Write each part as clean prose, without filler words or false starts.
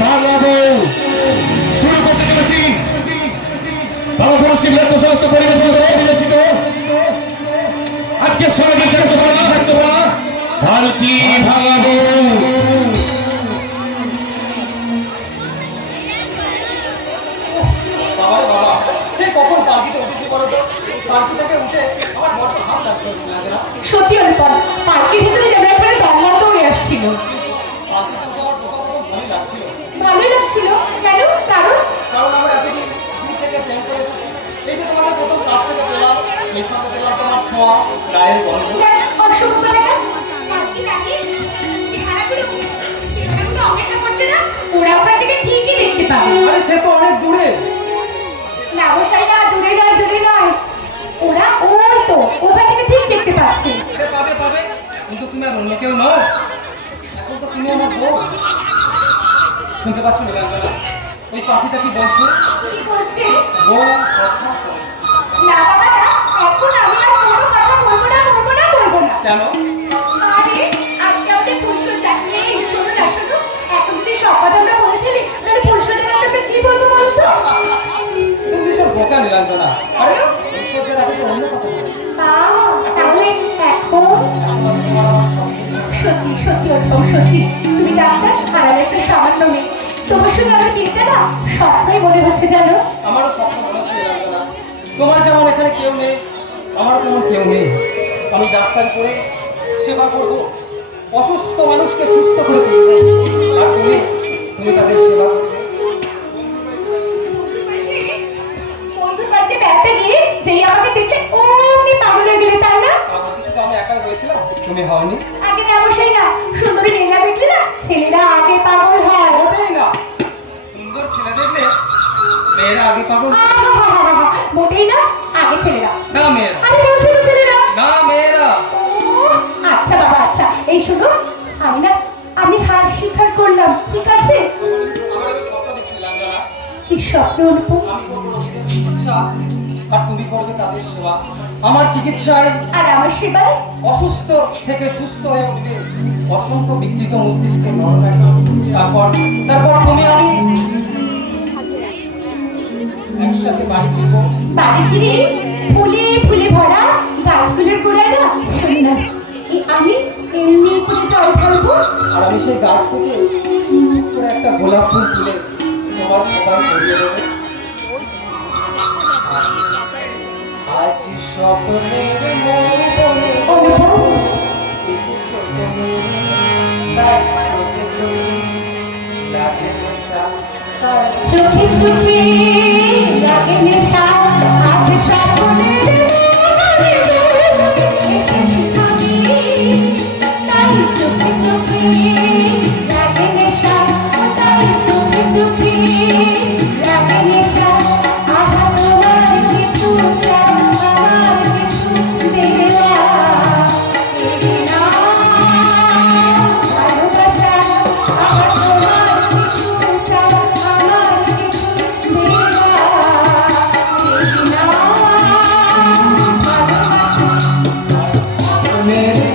ভাঙাবো শুরু করতে চলেছি। ভাঙাবো শিবরাত্র সমস্ত পরিবেশিত আজকে সমাজের চারশো বলা পালকি ভাঙাবো। বাবা সে কখন পালকিতে উঠেছি বলো তো? পালকি থেকে উঠে আমার বড্ড ভাব লাগছে। সত্যি অনুপম, পালকির ভিতরে যেন একবারে দমবন্ধ হয়ে আসছিল। পালকিতে উঠে আমার প্রথম ভালোই লাগছিল। ভালোই লাগছিল কেন? কারণ আমরা এতদিন দূর থেকে প্রেম করে এসেছি। এই যে তোমাকে প্রথম কাছ থেকে পেলাম, সেই সঙ্গে পেলাম তোমার ছোঁয়া, গায়ের গন্ধ। অসভ্য কোথাকার। পালকি নাকি ভেড়াগুলো অপেক্ষা করছে না? ওরা ওখান থেকে ঠিকই দেখতে পাবে। আরে সে তো অনেক দূরে। না বসাই না, দূরে নয়। ওরা ওর তো ওখান থেকে ঠিক দেখতে পাচ্ছে। পাবে কিন্তু তুমি আর অন্য কেউ নও। এখন তো তুমি আমার বউ। শুনতে পাচ্ছ নীলাঞ্জনা? ওই পাখিটা কি বলছে? কি বলছে? বউ না বাবা না, এখন আমি আর কোনো কথা বলবো না। কেন? আরে আজকে আমাদের ফুলসজ্জা। এই শোনো না, এখন যদি সব কথা আমরা বলে ফেলি তাহলে ফুলসজ্জার আমরা কি বলবো বলো তো? তুমি ভীষণ বোকা নীলাঞ্জনা। আরে ফুলসজ্জার আগে তো অন্য কথা বলো। তাহলে এখন সত্যি অনুপম, সত্যি তুমি ডাক্তার আর আমি একটা সামান্য মেয়ে। তোমার সঙ্গে আমার বিয়েটা না স্বপ্নই মনে হচ্ছে জানো। আমারও স্বপ্ন মনে হচ্ছে নীলাঞ্জনা। তোমার যেমন এখানে কেউ নেই, আমারও তেমন কেউ নেই। আমি ডাক্তার করে সেবা করবো, অসুস্থ মানুষকে সুস্থ করে তুলবো, আর তুমি তাদের সেবা করবে। বন্ধুর বাড়িতে বেড়াতে গিয়ে যেই আমাকে দেখলে অমনি পাগল হয়ে গেলে, তাই না? আমার কিছু তো আমি একাই হয়েছিলাম, তুমি হওনি। আগে না বসাই না, সুন্দরী মেয়েরা দেখলে না ছেলেরা আগে পাগল হয়। মোটেই না, সুন্দর ছেলে দেখলে মেয়েরা আগে পাগল। মোটেই না, আগে ছেলেরা। না মেয়েরা। আরে বলছি তো ছেলেরা। না মেয়েরা। আচ্ছা বাবা, আচ্ছা এই শুনো, আমি হার স্বীকার করলাম, ঠিক আছে? আমার একটা স্বপ্ন দেখছি নীলাঞ্জনা। কি স্বপ্ন অনুপম? আমি করবো রোগীদের চিকিৎসা, আর তুমি করবে তাদের সেবা। আমার চিকিৎসায় আর আমার সেবায় অসুস্থ থেকে সুস্থ হয়ে উঠবে অসংখ্য বিকৃত মস্তিষ্কের নরনারী। তারপর তুমি আমি একসাথে বাড়ি ফিরবো। বাড়ি ফিরে ফুলে ভরা গাছগুলোর গোড়ায় না, শোন না, আমি এমনি করে জল ঢালবো। আর আমি সেই গাছ থেকে করে একটা গোলাপ ফুল তুলে তোমার খোপায় পরিয়ে দেবো। আজ স্বপ্নের অনুপম, এসেছো তুমি, তাই চোখে চোখে লাগে নেশা, তাই চোখে চোখে লাগে নেশা, আজ স্বপ্নের মনে এসেছি আমি, তাই চোখে চোখে লাগে নেশা, তাই চোখে চোখে লাগে নেশা। আহা তোমার কিছু চাই, আমার কিছু দেওয়া, এই নাও ভালোবাসা। আহা তোমার কিছু চাই, আমার কিছু দেওয়া, এই নাও ভালোবাসা। মেরে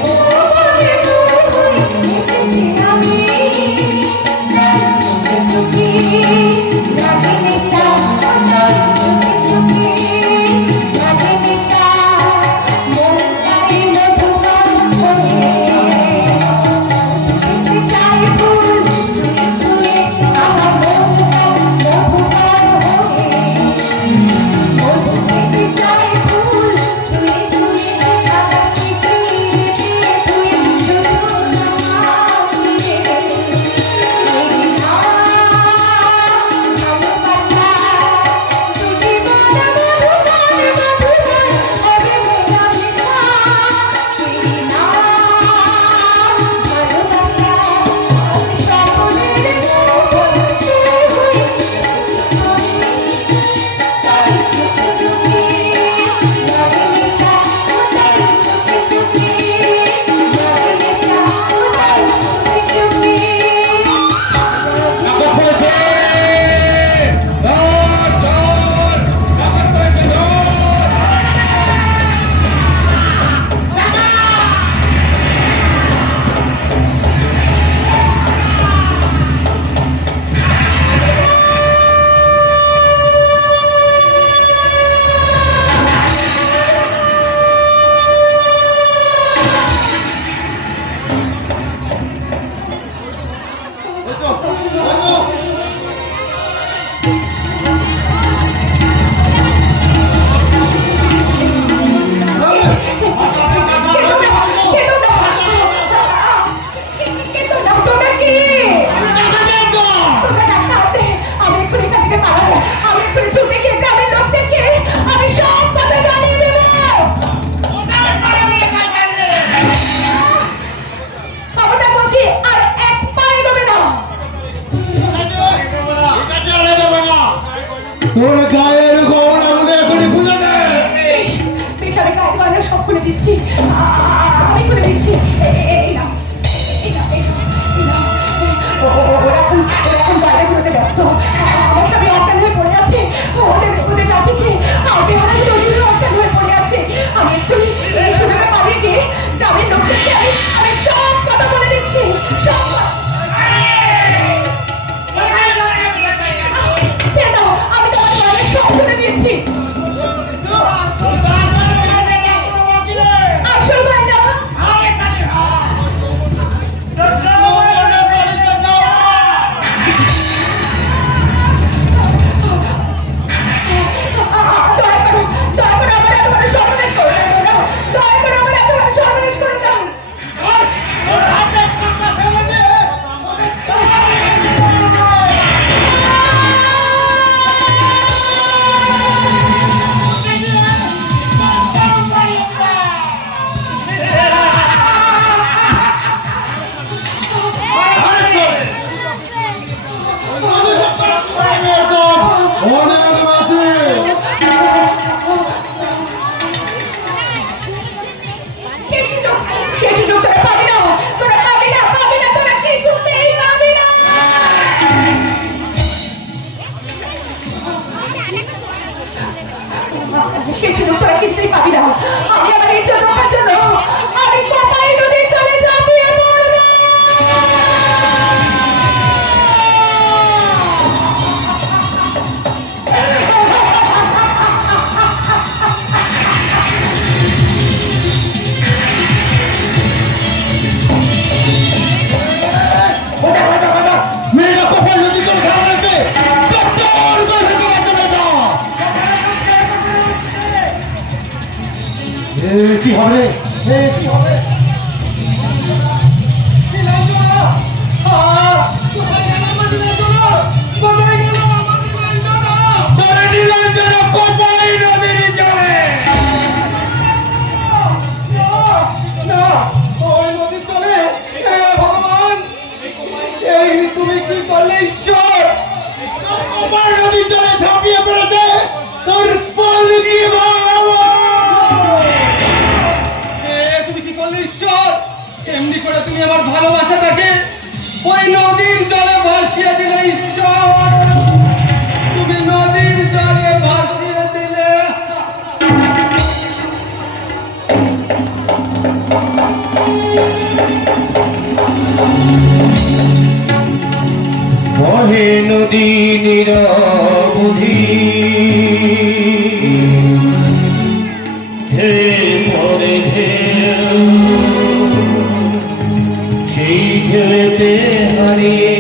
তোর গায়ের গহনা গুলো এখনই খুলে দে। আমি গায়ের গয়না সব খুলে দিচ্ছি, আমি খুলে দিচ্ছি। এই নাও, এই নাও, এই নাও, এই নাও। ওরা এখন বাইরে ঘুরতে ব্যস্ত। আমার সবাই অজ্ঞান হয়ে পড়ে আছে। ওদের লাঠিকে বেহারা নদীর অজ্ঞান হয়ে পড়ে আছে। আমি এক্ষুনি এই সুযোগে পালিয়ে গিয়ে গ্রামের লোকদেরকে আমি সব কথা বলে দিচ্ছি, সব কথা। ছেড়ে দাও, আমি তোমার গয়না সব খুলে দিয়েছি। আসল গয়না দয়া করে আমার এত বড় সর্বনাশ করো না। দয়া করে আমার এত বড় সর্বনাশ করো না। সেই সুযোগ তোরা পাবি না, তোরা পাবি না, পাবি না, তোরা কিছুতেই পাবি না। সেই সুযোগ তোরা কিছুতেই পাবি না। আমি আমার ইজ্জত রক্ষার জন্য আমি কোপাই নদীর জলে ঝাঁপিয়ে পড়বো। মেয়েরা কপাল নদী তোর ঘাবড়াতে ডক্টর তোর ভেতরে একটা মেয়েটা। কি হবে রে? কি হবে? তোর নীলাঞ্জনা কপাই নদীর জলে। তুমি কি করলে ঈশ্বর? কপাই নদীর জলে ঝাঁপিয়ে পড়েছে তোর পালকি ভাঙাবো। তুমি কি করলে ঈশ্বর? এমনি করে তুমি আমার ভালোবাসাটাকে ওই নদীর জলে ভাসিয়ে দিলে ঈশ্বর। তুমি নদীর জলে ভাসিয়ে দিলে। বহে নদী নিরবধি ঢেউ পরে ঢেউ, সেই ঢেউতে হারিয়ে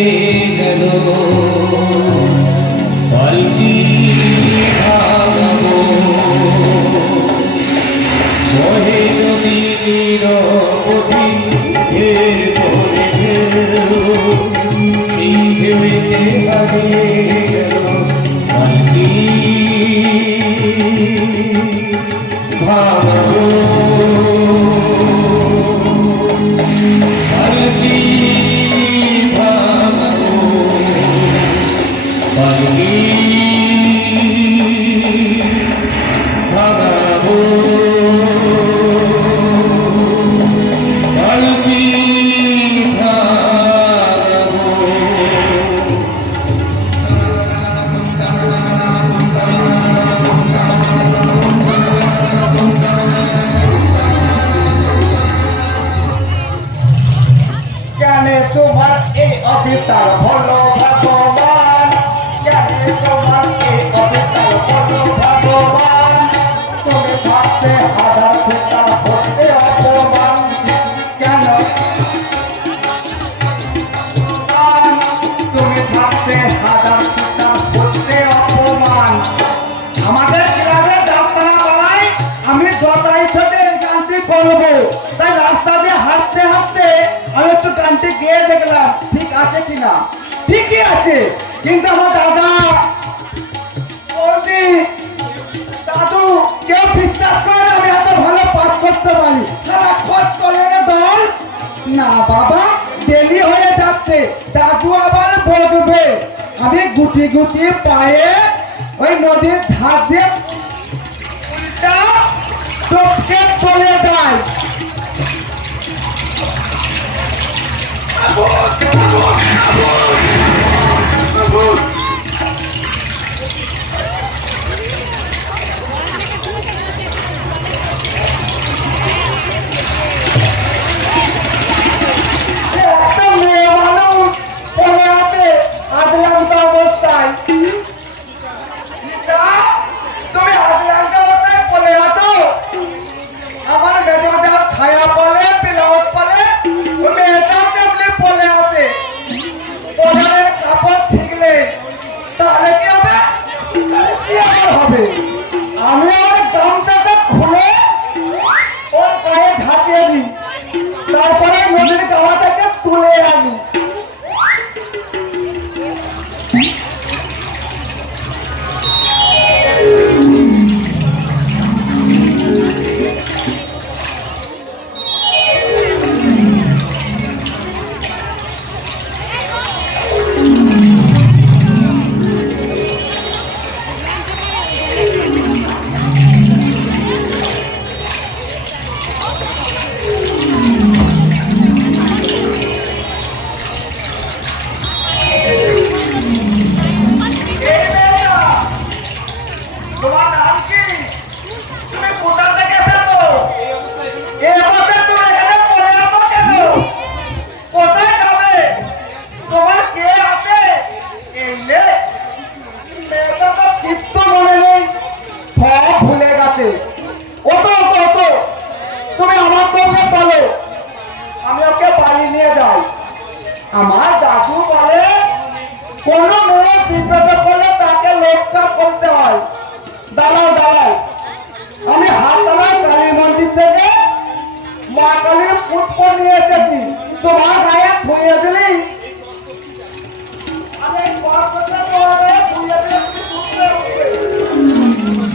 গেল পালকি ভাঙাবো। বহে নদী নিরবধি ঢেউ পরে ঢেউ, সেই ঢেউতে হারিয়ে গেল পালকি ভাঙাবো। পালকি ভাঙাবো, পালকি ভাঙাবো, পালকি ভাঙাবো। কেন তোমার এই অবিতার বলো ভগবান, কেন তোমার এই অবিতার বলো ভগবান, তুমি থাকতে হাজার পিতার হতে অপমান। কেন হাজার পিতার করতে অপমান। আমাদের গ্রামের ডাক্তার পাড়ায় আমি যথাই থেকে এই গানটি করবো, তাই রাস্তা দিয়ে হাঁটতে হাঁটতে আমি একটু গানটি গেয়ে দেখলাম ঠিক আছে কিনা। ঠিকই আছে, কিন্তু আমার দাদা বৌদি দাদু কেউ বিশ্বাস করে না আমি এত ভালো পাঠ করতে পারি। সারা খোঁজ তলের দল না বাবা, দেরি হয়ে যাচ্ছে, দাদু আবার বলবে। আমি গুটি গুটি পায়ে ওই নদীর ধার দিয়ে উল্টা টপকে চলে যায়। একটা মেয়ে মানুষ পড়ে হাতে আধলান্ত অবস্থায়। তা তুমি আধলান্ত অবস্থায় পড়ে হাতো, আমার বেঁধে বেঁধে খায়া পড়ে পিলাওত পড়ে, ওই মেয়েটাও তেমনি পড়ে হাতে। পড়ার কাপড় ঠিকলে তাহলে কি হবে? তাহলে কি আর হবে? আমি আমার গামটাকে খুলে ওর গায়ে ঢাকিয়ে দিই, তারপরে নদীর গাওয়াটাকে তুলে আনি। এই মেয়েটা, তোমার নাম কি? তুমি কোথা থেকে এসেছো? এই অবস্থায় তুমি এখানে পড়ে আছো কেন? কোথায় যাবে? তোমার কে আছে? এই লে, মেয়েটা তো কিচ্ছু মনে নেই, সব ভুলে গেছে। ওতো ওতো ওতো, তুমি আমার সঙ্গে বলো, আমি ওকে বাড়ি নিয়ে যাই। আমার দাদু বলে কোন মেয়ে বিপদে পড়লে তাকে রক্ষা করতে হয়। দাঁড়াও দাঁড়াও, আমি হাততলায় কালী মন্দির থেকে মা কালীর পুষ্প নিয়ে এসেছি, তোমার গায়ে ধুয়ে দিলি। আমি পড়াশোনা তোমার গায়ে ধুয়ে দিলে তুমি উঠবে উঠবে।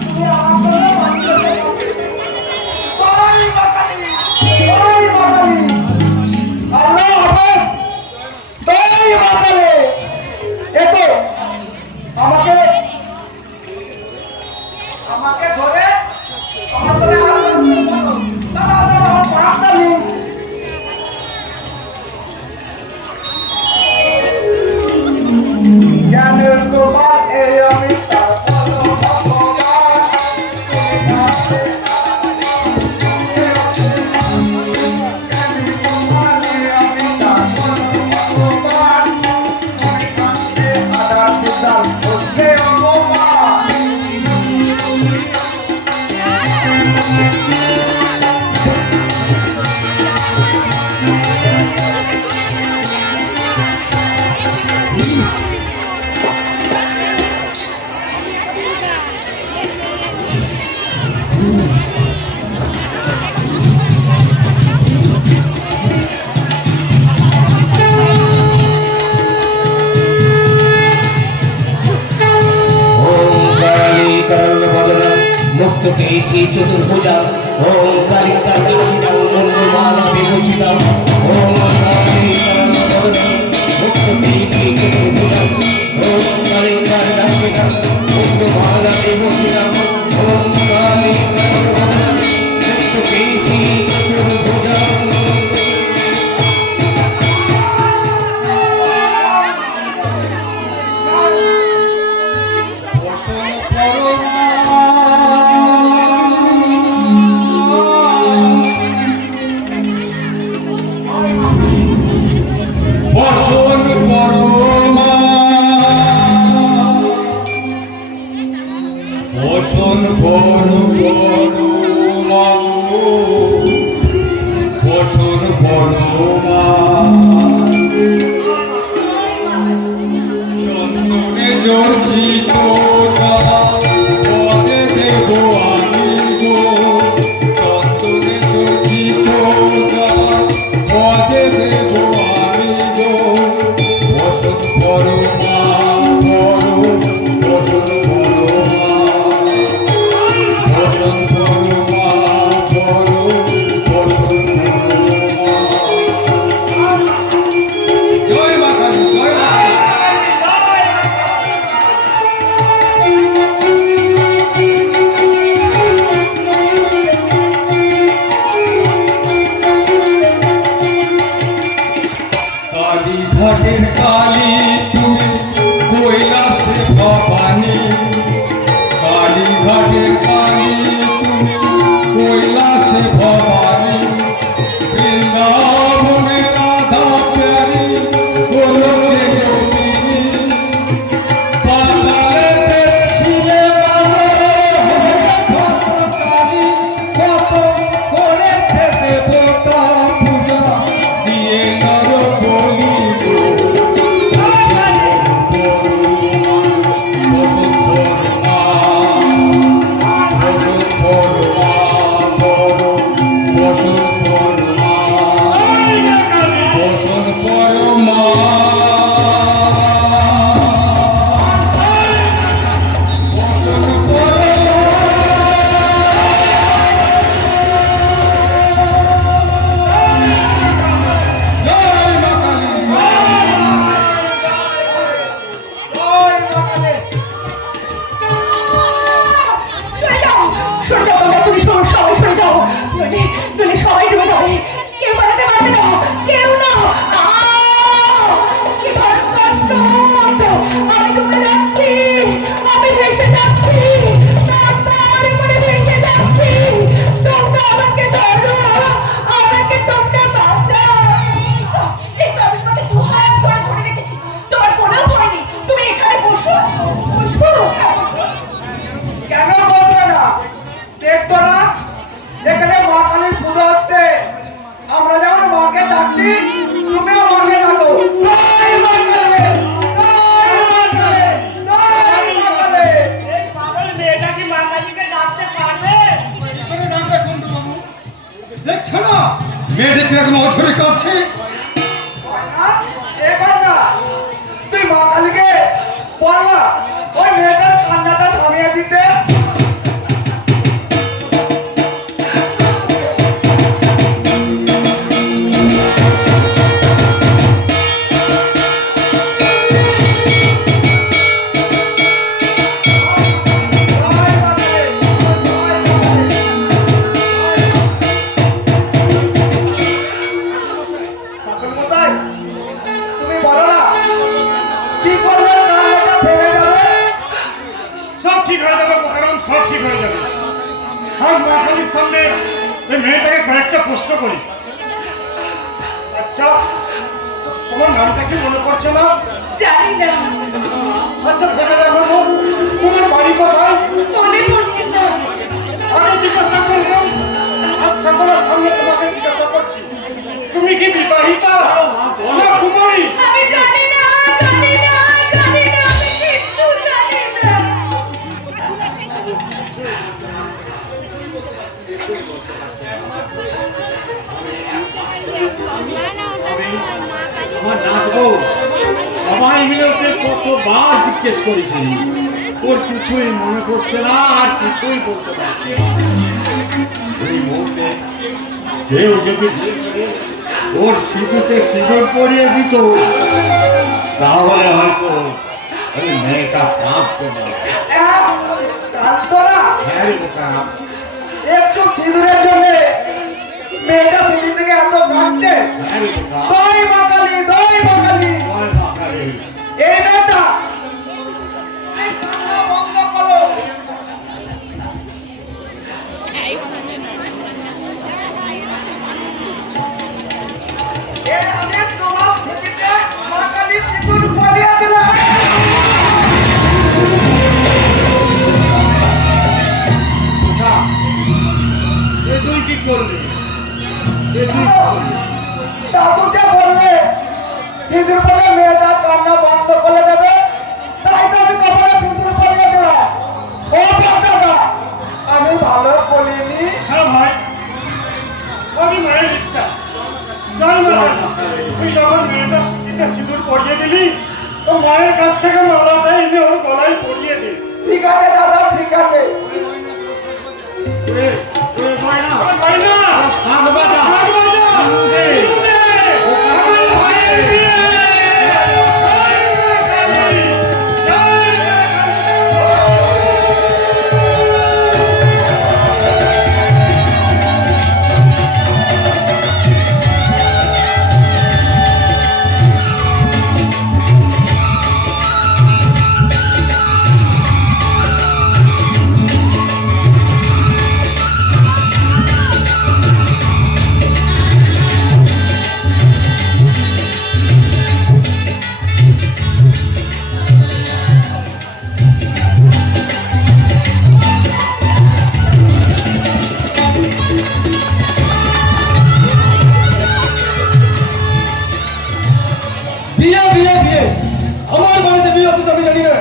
তুমি আমার জন্য বাড়ি যেতে পারবে। জয় মা কালী, জয় মা কালী। আল্লাহ হাফেজ। জয় মা কালী। এতো আমাকে আমাকে ধরে আমার ধরে আসতে বলো। দাঁড়াও দাঁড়াও, আমার পাহাড়টা নেই। জ্ঞানের তোমার এই আমি তার বলো ভগবান। তুমি কাছে জ্ঞানের তোমার এই আমি তার বলো ভগবান। তুমি কাছে আদার সিদ্ধার করতে অপমান। मुक्त केशी चतुर्भुजा ओम कालिका माला विभूषिता ओम काली मुक्त केशी चतुर्भुजा ओम कालिका मुक्त माला विभूषिता ओम कालिका मुक्त केशी चतुर्भुजा বসন পরমা চর্চিত পদে দেব আমি গো চন্দনে চর্চিত পদে দেব আমি গো বসত পরমা বসত পরমা বসত পরমা জয় মা কালী জয় মা কালী ঘাটের কালী তুমি কৈলাসে ভবানী কালী ঘাটের কালী তুমি কৈলাসে ভবানী বৃন্দাবনে রাধা প্যারি গোলকে যোগিনী পাতালেতে ছিলে ভদ্রকালী কত করেছে দেবতা পূজা দিয়ে নর বলি সরে যাও তোমরা, তুমি সবাই সরে যাও, নইলে সবাই ডুবে যাবে, কেউ বাঁচাতে পারবে না, কেউ না। কি ভয়ঙ্কর স্রোত! আমি ডুবে যাচ্ছি, আমি ভেসে যাচ্ছি, তার উপরে ভেসে যাচ্ছি। তোমরা আমাকে ধরো, আমাকে তোমরা বাঁচাও। এই তো আমি তোমাকে দুহাত ধরে ধরে রেখেছি, তোমার কোনো ভয় নেই, তুমি এখানে বসো, বসো, হ্যাঁ, বসো। কেন বলবে না? দেখতো না এখানে মা কালীর পুজো হচ্ছে। আমরা যেমন মাকে ডাকছি, তুমিও মাকে ডাকো। জয় মা কালী, জয় মা কালী, জয় মা কালী। এই পাগল মেয়েটা কি মা কালীকে ডাকতে পারবে? এখানে নামটা কোন বাবু দেখছো না মেয়েটা কিরকম অঝরে কাঁদছে হয় না? এবার না, তুই মা কালীকে বল না ওই মেয়েটার কান্নাটা থামিয়ে দিতে। তুমি বলো না কি করলে কান্নাটা থেমে যাবে? সব ঠিক হয়ে যাবে কারণ সব ঠিক হয়ে যাবে। আর মা কালীর সামনে এই মেয়েটাকে কয়েকটা প্রশ্ন করি। আচ্ছা, তোমার নামটা কি মনে পড়ছে না? জানি না, আচ্ছা ভেবে দেখো তো, তোমার বাড়ি কোথায়? মনে পড়ছে না। আগে জিজ্ঞাসা করলাম, আজ সকলের সামনে তোমাকে জিজ্ঞাসা করছি, তুমি কি বিবাহিতা না কুমারী? আমি জানি না, জানি না, জানি না, আমি কিচ্ছু জানি না। আমার ডাকবো সবাই মিলে ওকে কতবার জিজ্ঞেস করেছি, তোর কিছুই মনে করছে না, আর কিছুই বলতে পারছে না। এই মুহূর্তে কেউ যদি ওর সিঁদুরতে সিঁদুর পরিয়ে দিত, তাহলে হয়তো ওই মেয়েটা কাঁদতো না। কাঁদতো না? হ্যাঁ রে বোকা, একটু সিঁদুরের জন্য মেয়েটা সেদিন থেকে এত কাঁদছে। হ্যাঁ রে বোকা, দই মা কালী, দই মা কালী। ভয় পাকারে। এই মেয়েটা এই কান্না বন্ধ করো। এর আগে তোমার থেকে মা কালী সিঁদুর পরিয়ে দিলাম। বোকা, এ তুই কি করলি? এ তুই কি করলি? দাদু যে বললে সিঁদুর পরে মেয়েটা কান্না বন্ধ করে দেবে, তাই তো আমি মায়ের কাছ থেকে মালাটা এনে ওর গলায় পরিয়ে দে। ঠিক আছে দাদা, ঠিক আছে। ওরে, ওরে গয়না, গয়না, শাক বাজা, শাক বাজা, আলু দে, আলু দে, আমার ভাইয়ের বিয়ে। জয় মা কালী, জয় মা বিয়ে বিয়ে বিয়ে আমার বাড়িতে বিয়ে হচ্ছে আমি জানি না।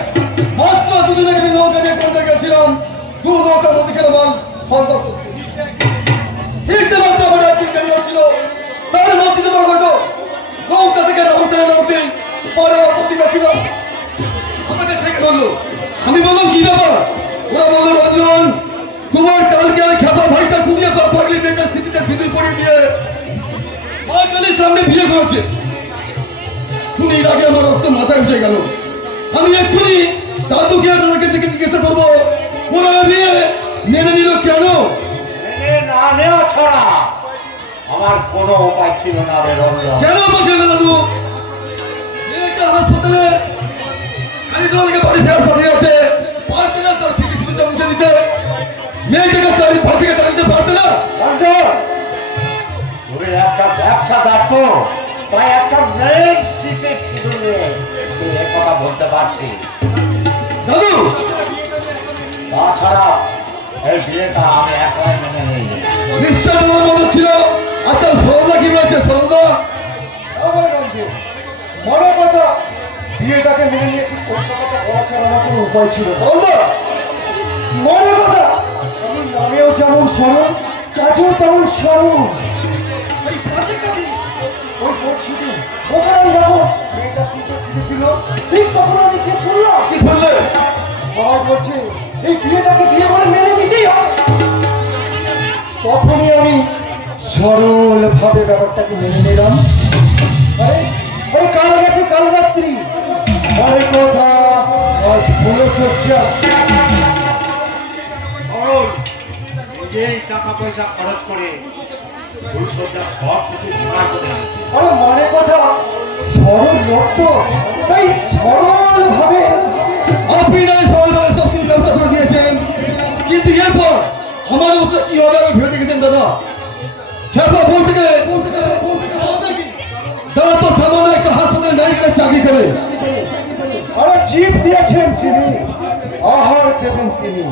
মাত্র দুদিন আগে আমি নৌকা নিয়ে কোন জায়গায় গেছিলাম, দু নৌকা মধ্যে মাল সন্দেহ করতে ফিরতে মাত্র আমার একদিন গাড়ি হচ্ছিল, তার মধ্যে যে ঘটো নৌকা থেকে নামতেই পাড়া প্রতিবেশীরা আমাকে সেকে ধরলো। আমি বললাম কি ব্যাপার? ওরা বললো রঞ্জন, তোমার কালকে আর খেপা ভাইটা কুড়িয়ে বা পাগলি মেয়েটার স্মৃতিতে সিঁদুর পরিয়ে দিয়ে মা কালীর সামনে বিয়ে করেছে। শুনি আগে আমার রক্ত মাথায় উঠে গেল। আমি এক্ষুনি দাদুকে আর দাদাকে ডেকে জিজ্ঞাসা করবো ওরা বিয়ে মেনে নিল কেন? মেনে না নেওয়া ছাড়া আমার কোনো উপায় ছিল না রে রঞ্জন। কেন বলছেন না দাদু? মেয়েটা হাসপাতালে আমি তোমাদেরকে বাড়ি ফেরার সাথে আছে, পারতে না তার স্মৃতি স্মৃতিটা মুছে দিতে, মেয়েটাকে তার বাড়ি থেকে তাড়িয়ে দিতে পারতে না? রঞ্জন, তুই একটা ব্যবসাদার তো, তাই একটা মেয়ের শীতের সিঁদুর নিয়ে তুই এ কথা বলতে পারছিস। দাদু তাছাড়া এই বিয়েটা আমি একলাই মেনে নিই। নিশ্চয় তোমার মনে ছিল। আচ্ছা সরলদা কি বলছে? সরলদা আমার রঞ্জন, মনে কথা বিয়েটাকে মেনে নিয়েছি, ওই কথাটা বলা ছাড়া আমার কোনো উপায় ছিল না। সরলদা মনে কথা, আমি নামেও যেমন সরল, কাজেও তেমন সরল। এই কাছে ওই পরশুদিন ওখানে যখন মেয়েটা শুনতে শিখে দিল, ঠিক তখন আমি কি শুনলাম? কি শুনলে? সবাই বলছে এই বিয়েটাকে বিয়ে বলে মেনে নিতেই হবে। তখনই আমি সরল ভাবে ব্যাপারটাকে মেনে নিলাম। আরে আরে কাল গেছে কাল রাত্রি, অনেক কথা আজ ভুলে সজ্জা। সরল নিজেই টাকা পয়সা খরচ করে ফুলসজ্জা সব কিছু জোগাড় করে আনছে। আরে মানে কথা সরল লোক তো, তাই সরল ভাবে আপনি নাই সরলভাবে সব কিছু ব্যবস্থা করে দিয়েছেন, কিন্তু এরপর আমার অবস্থা কি হবে আমি ভেবে দেখেছেন দাদা? খেপা বলতে গেলে দাদা তো সামান্য একটা হাসপাতালে নাই করে চাকরি করে। আরে জীব দিয়েছেন যিনি, আহার দেবেন তিনি।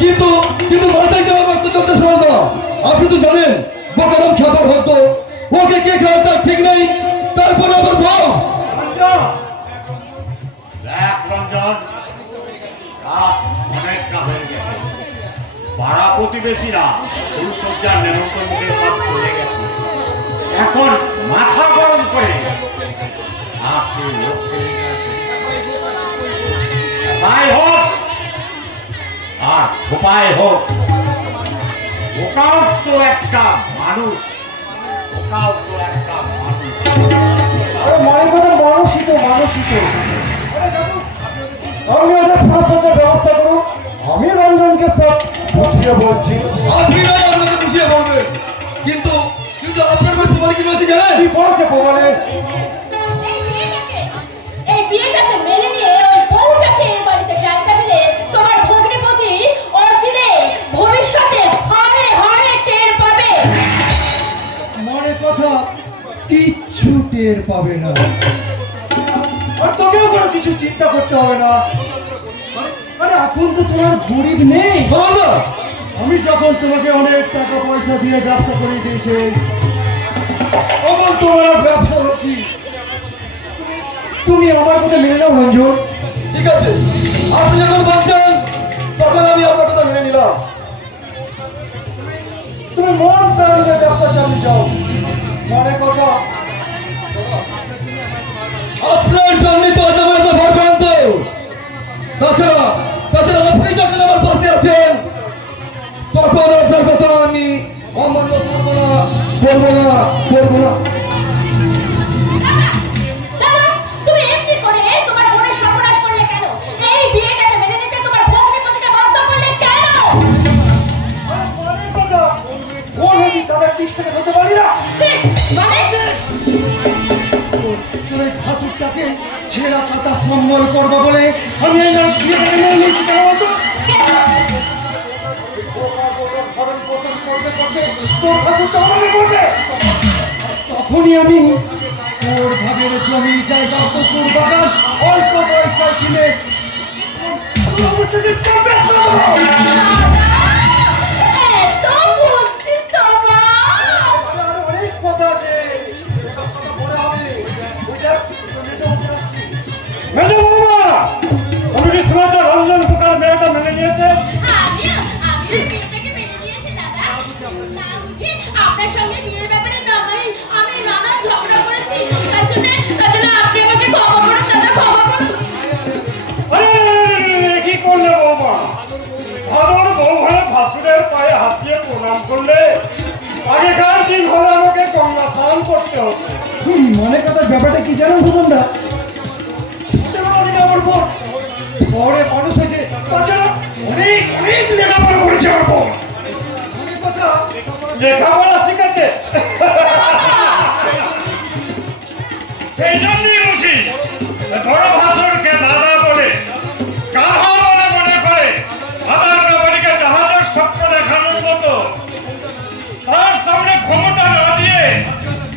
কিন্তু কিন্তু মাথায় যাওয়ার রক্ত চলতে শোনা দাও। আপনি তো জানেন বোকারাম খেপার হতো, ওকে কে খাওয়া তার ঠিক নেই, তারপরে আবার বউ। রঞ্জন, দেখ রঞ্জন, রাত অনেকটা হয়ে গেছে। পাড়া প্রতিবেশীরা ফুলসজ্জার নেমন্তন্নের সব চলে গেছে। এখন মাথা গরম করে আপনি লক্ষ্মী তাই হোক আর উপায় হোক, ওকাও তো একটা মানুষ, ওকাও তো একটা মানুষ। আরে মানে কথা মানসিক মানসিক। আরে দাদু, আপনি ওদের ফুলসজ্জার ব্যবস্থা করুন, আমি রঞ্জনকে সব বুঝিয়ে বলছি। আপনি নাই আপনাকে বুঝিয়ে বলবেন, কিন্তু কিন্তু আপনার বাড়ি সবাই কি বলছে জানেন? কি বলছে বলে? এই বিয়েটাকে মেনে নিয়ে ওই বউটাকে এই বাড়িতে জায়গা দিলে তোমার ভগ্নিপতি অচিরে ভবিষ্যতে হাড়ে হাড়ে টের পাবে। মনে কথা কিচ্ছু টের পাবে না, আর তোকেও কোনো কিছু চিন্তা করতে হবে না। আরে এখন তো তোমার গরিব নেই। বলো না। আমি যখন তোমাকে অনেক টাকা পয়সা দিয়ে ব্যবসা করে দিয়েছি, তখন তোমার আর ব্যবসা কি? তুমি আমার কথা মেনে নাও রঞ্জন। ঠিক আছে, আপনি যখন বলছেন তখন আমি আপনার কথা মেনে নিলাম। তুমি মন প্রাণ দিয়ে ব্যবসা চালিয়ে যাও। মানে কথা আপনার জন্য তো আজ আমার এত ভারপ্রান্ত। তাছাড়া তাছাড়া আপনি যখন আমার পাশে আছেন তখন আপনার কথা আমি অমান্য করবো না, বলবো না, বলবো না। দাদা, তুমি এমনি করে তোমার বোনের সর্বনাশ করলে কেন? এই বিয়েটাকে মেনে নিতে তোমার ভগ্নিপতিকে বাধ্য করলে কেন? অনেক কথা ওর হয়ে দাদার টিক্স থেকে ধরতে পারি না। ঠিক, মানে তোর এই ভাসুরটাকে ছেঁড়া পাতা সম্বল করবো বলে আমি এই না বিয়েটাকে মেনে নিয়েছি কেন বলতো? ভরণ পোষণ করতে করতে তোর ভাসুরটা আমাকে করবে। তখনই আমি তোর ভাবের জমি জায়গা পুকুর বাগান অল্প পয়সায় কিনে তোর অবস্থাকে চলবে এত বুদ্ধি তোমার! আর অনেক কথা আছে সেসব কথা বলে হবে। ওই দেখ তোর মেজো বসে আসছি। মেজো বৌমা, তুমি কি শুনেছ রঞ্জন পোকার মেয়েটা মেনে নিয়েছে? আমিও বিয়েটাকে মেনে নিয়েছি দাদা। না বুঝি আপনার সঙ্গে বিয়ের ব্যাপারে আমি নানা ঝগড়া করেছি। তার জন্য আপনি আমাকে ক্ষমা করুন দাদা, ক্ষমা করুন। আরে কি করলে বৌমা? ভাদর বউ হয়ে ভাসুরের পায়ে হাত দিয়ে প্রণাম করলে? আগেকার দিন হলে আমাকে গঙ্গা স্নান করতে হতো। মনে কথার ব্যাপারটা কি জানো ভূষণদা? আমার বোন শহরে মানুষ হয়েছে, তাছাড়া অনেক অনেক লেখাপড়া করেছে আমার বোন। অনেক কথা লেখাপড়া শিখেছে। সেই জন্যই বুঝি বড় ভাসুরকে দাদা বলে গাধা বলে মনে করে আদার ব্যাপারীকে জাহাজের স্বপ্ন দেখানোর মতো তার সামনে ক্ষমতা না দিয়ে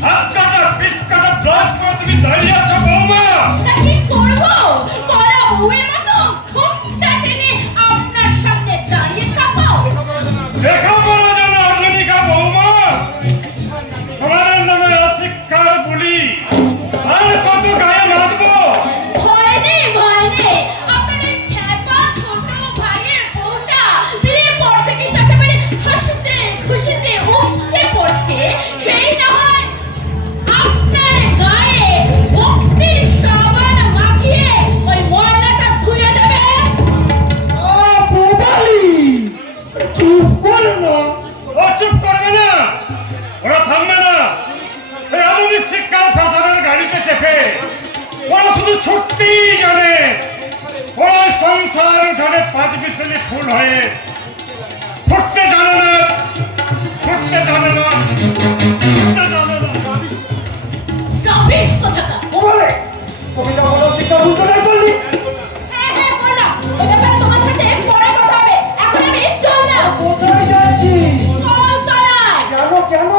হাত কাটা পিঠ কাটা ব্লাউজ পরে তুমি দাঁড়িয়ে আছো বৌমা। তা কি করবো? কলা বউয়ের মতো ঘোমটা টেনে আপনার সামনে দাঁড়িয়ে থাকো? লেখাপড়া জানো আধুনিকা বৌমা, তোমাদের নামে অশিক্ষার বুলি আর কত গায়ে লাগবো? ভয় নেই, ভয় নেই। আপনার এই খ্যাপা ছোট ভাইয়ের বউটা বিয়ের পর থেকে একেবারে হাসিতে খুশিতে উপচে পড়ছে। সেই না হয় আপনার গায়ে ভক্তির সাবান মাখিয়ে ওই ময়লাটা ধুয়ে দেবে। চুপ করো না। ও চুপ করবে না, ওরা থামবে না। এই আধুনিক শিক্ষার ফ্যাশনের গাড়িতে চেপে ওরা শুধু ছুটতেই জানে। ওরা সংসার ঘরে পাঁচ বিশালি ফুল হয়ে ফুটতে জানে না, ফুটতে জানে না, ফুটতে জানে না। রমেশ কোথাকার? ও বলে কবিতা বলার দিকটা উল্টো নাই করলি। হ্যাঁ হ্যাঁ বললাম, ওই ব্যাপারে তোমার সাথে পরে কথা হবে। এখন আমি চললাম কোথায় যাচ্ছি? কলতলায়। কেন কেন?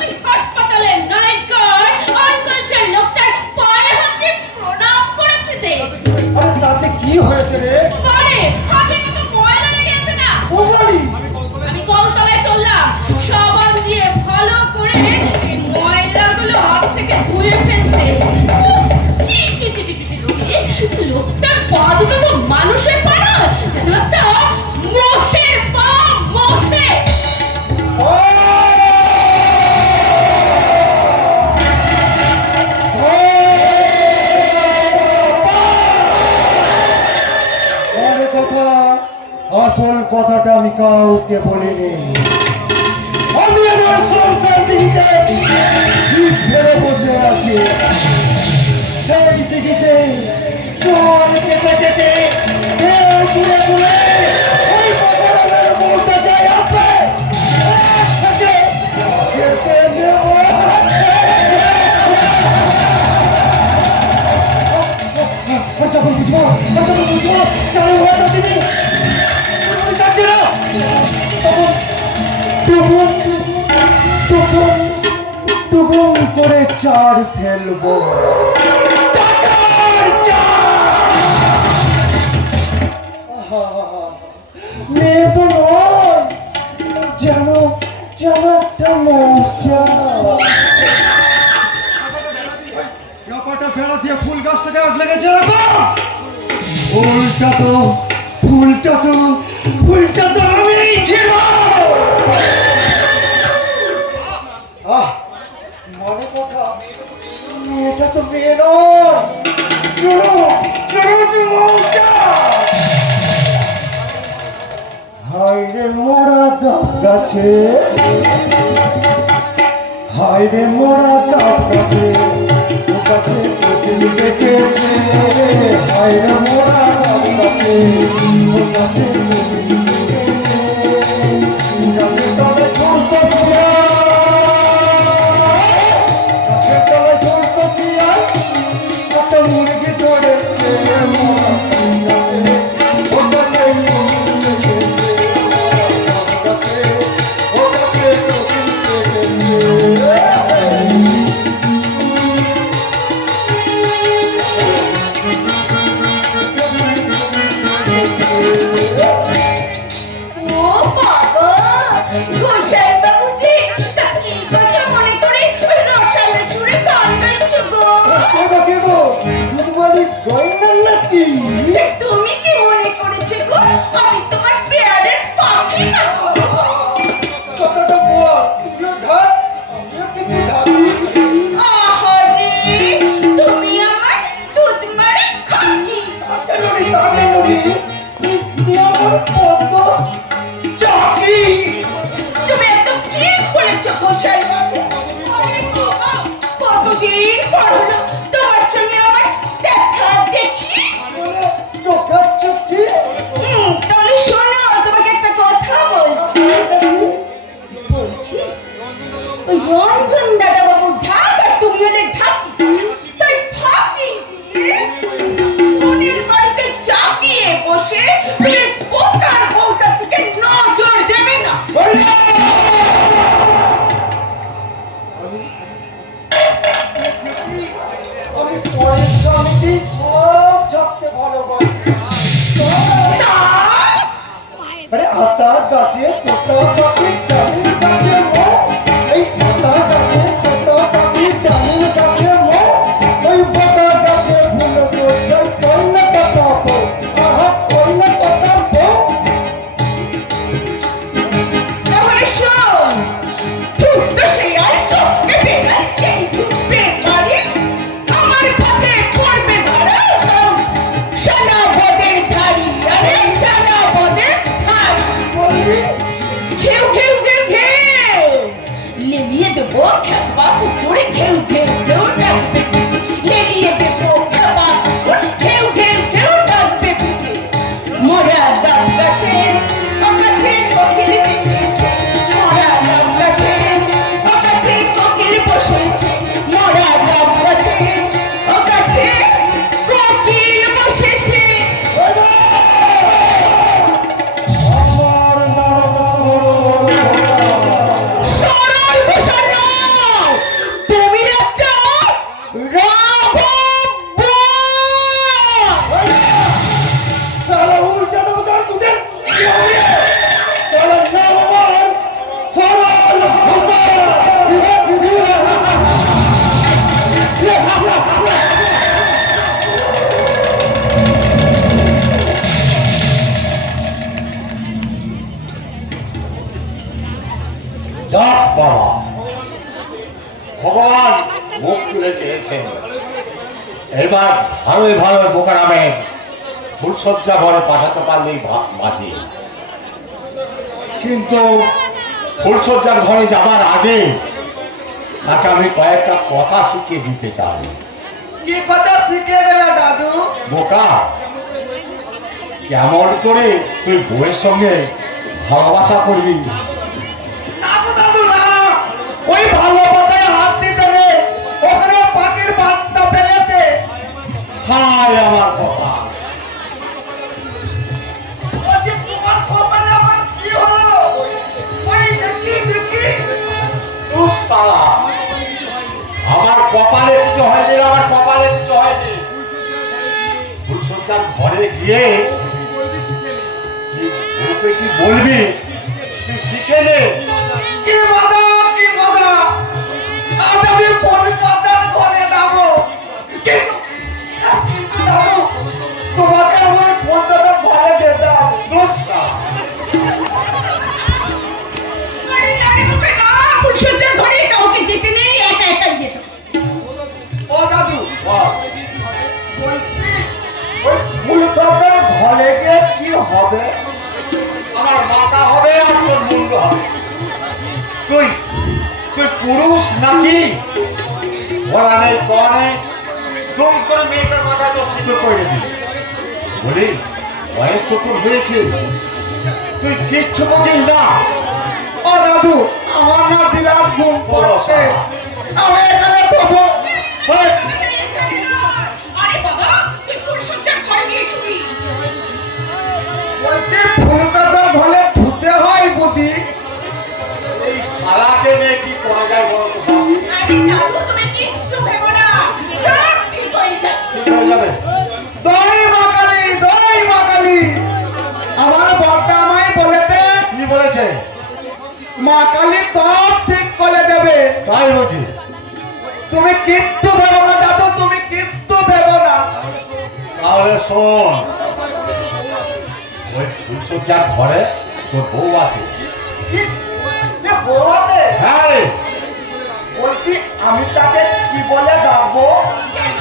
ওই হাসপাতালের নাইট গার্ড আনকালচার লোকটার পায়ে হাত দিয়ে প্রণাম করেছে যে। আরে তাতে কি হয়েছে রে? পরে হাতে কত ময়লা লেগে আছে না? ও বলি আমি কলতলায় চললাম সাবান দিয়ে ভালো করে এই ময়লাগুলো হাত থেকে ধুয়ে ফেলতে। ছি ছি ছি ছি ছি, ছি। লোকটার পা দুটো তো মানুষের পা নয়, যেন একটা মোষের পা, মোষের। অনেক কথা, আসল কথাটা আমি কাউকে বলিনি। আমি আমার সংসার দিকে শীত ফেলে বসে আছি। সেই দিকে চল কেটে কেটে তুলে তুলে ওই বাবার মুহূর্তে যাই আসবে। যেতে নেব। আর যখন বুঝবো চালে হওয়া চাষিনি কাটছে না, তখন টুকুন টুকুন টুকুন করে চার ফেলবো। টাকার চার। আহা, মেয়ে তো নয়, যেন যেন একটা মৌচা। ব্যাপারটা ফেলা দিয়ে ফুল গাছটাকে আটলে গেছে। ফুলটা তো আমিই ছিল। মানে কথা মেয়েটা এটা তো মেয়ে নয়, চলো চলো চলো হাইরে মোড়া গাছ গাছে, হাইরে মোড়া গাছ গাছে, ও গাছে কোকিল ডেকেছে, হাইরে মোড়া গাছ গাছে, ও গাছে কোকিল ডেকেছে, গাছের তলে ঝুলতো শিয়াল, গাছের তলে ঝুলতো শিয়াল, একটা মুরগি ধরেছে মোড়া গাছে, ও গাছে কোকিল ডেকেছে, গাছে ও গাছে কোকিল ডেকেছে। ও বাবা, গোসাই বাবুজি, তা কি কথা মনে করে রসালের সুরে গান গাইছো গো? কে গো দুধবাড়ি গয়নার নাকি? তা তুমি কি মনে করেছো গো আমি তোমার পেয়ারের পাখি না গো? কতটা বল তুইও ঢাক আমিও কিছু ঢাকি। আহারে, তুমি আমার দুধ মারা খাকি। তাকে নড়ি তুই আমার পদ্ম চাকি। তুমি একদম ঠিক বলেছো গোসাই বাবু। আরে বাবা, কতদিন পর হলো তোমার সঙ্গে আমার দেখা দেখি। মানে চোখা চুকি তাহলে শোনো, তোমাকে একটা কথা বলছি। বলছি ওই রঞ্জন দাদা বাবু ঢাক আর তুমি হলে ঢাকি, তাই ফাঁকি দিয়ে মনের বাড়িতে জাগিয়ে বসে তুমি পোকার বউটার দিকে নজর দেবে না। আমি পরের স্বামীকে সব জানতে ভালোবাসি। তাই আরে আতা গাছে তোতা পাখি ডালিম গাছে মো, এই আতা গাছে তোতা পাখি ডালিম গাছে মো, ওই বোটা গাছে ফুল সজ্জায় কইনা পাতা পো, আহা কইনা পাতা পো। তাহলে শোন, ঠুক তো সেই আই টপকে বেড়াইছে ঠুকবে পারে, আমার পথে পড়বে ধরো সানা বদের ধারি, আরে সানা বদের ধারি। বলি ঘেউ ঘেউ ঘেউ ঘেউ লেলিয়ে দেবো খেপা কুকুরে, ঘেউ ঘেউ ঘেউ ডাকবে পিছে, লেলিয়ে দেবো খেপা কুকুর, ঘেউ ঘেউ ঘেউ ডাকবে পিছে। মোরা গাছ গাছে ও গাছে কোকিল ডেকেছে, মোরা গাছ গাছে ও গাছে কোকিল বসেছে, মোরা গাছ গাছে ও গাছে কোকিল বসেছে। আমার নাম সরল ভূষণ নও, তুমি একটা রাঘব। সালা উল্টা দেবো তার দুধের সালা নাম আমার সরল যাক বাবা, ভগবান মুখ তুলে চেয়েছেন। এবার ভালোই ভালো বোকারামে ফুলসজ্জা ঘরে পাঠাতে পারলেই বাঁচে। কিন্তু ফুলসজ্জার ঘরে যাবার আগে তাকে আমি কয়েকটা কথা শিখিয়ে দিতে চাই। কি কথা শিখিয়ে দেবে দাদু? বোকা, কেমন করে তুই বউয়ের সঙ্গে ভালোবাসা করবি? দাদু দাদু না, ওই ভালো কথায় হাত দিতে নেই, ওখানে পাখির বার্তা ফেলেছে। হায় আমার কথা, বলছি তোমার কপালে আবার কি হলো? ওই দেখি দেখি। তুই সালা, আমার কপালে কিছু হয়নি, আমার কপালে কিছু হয়নি। ফুলসজ্জার ঘরে গিয়ে কি বলবি তুই শিখে নে। কি মজা কি মজা, আমি পরিবর্তন করে যাবো। কিন্তু কিন্তু দাদু, তোমাকে আমার পরিবর্তন করে যেতাম। দোষ না, আরে না রে বোকা না, ফুলসজ্জার ঘরে কাউকে যেতে নেই, একা একা যেতে। ও দাদু, হবে, আমার মাথা হবে আর তোর মুন্ড হবে। তুই তুই পুরুষ নাকি? বলা নেই কওয়া নেই, দুম করে মেয়েটার মাথায় তো সিঁদুর করে দিবি। বলি বয়স তো তোর হয়েছে, তুই কিচ্ছু বুঝিস না। ও দাদু, আমার না বিরাট ঘুম পড়ছে, আমি এখানে তবু আরে বাবা, তুই ফুলসজ্জার ঘরে গিয়ে শুবি। বলতে ফুলটা তো ঘরে ধুতে হয় বুদ্ধি। এই শালাকে নিয়ে কি করা যায় বলো তো সব? আরে দাদু, তুমি কিচ্ছু ভেবো না, সব ঠিক হয়ে যাবে। ঠিক হয়ে যাবে। দই মাকালি, দই মাকালি, আমার বাপটা আমায় বলেতে। কি বলেছে? মা কালী সব ঠিক করে দেবে। তাই বুঝি? তুমি কিচ্ছু ভেবো না দাদু, তুমি কিচ্ছু ভেবো না। তাহলে শোন, ওই ফুলসজ্জার ঘরে তোর বউ আছে। বউ আছে? হ্যাঁ রে। বলছি আমি তাকে কি বলে ডাকবো? কেন?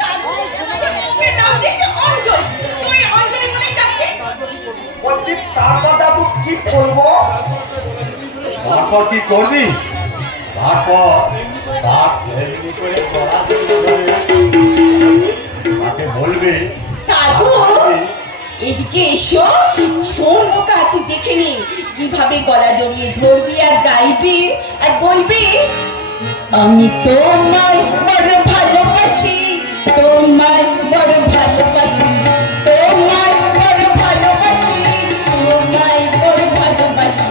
দাদু, ওকে নাম দিয়েছে অঞ্জলি। তুই অঞ্জলি বলেই ডাকবি। বলছি তারপর দাদু কি করবো? তারপর কি করবি? তারপর তার এমনি করে গলা ধরে তাকে বলবি, দাদু, এদিকে এসো। শোন বোকা, তুই দেখে নি কিভাবে গলা জড়িয়ে ধরবি আর গাইবি আর বলবি, আমি তোমায় বড় ভালোবাসি, তোমায় বড় ভালোবাসি, তোমায় বড় ভালোবাসি, তোমায় বড় ভালোবাসি।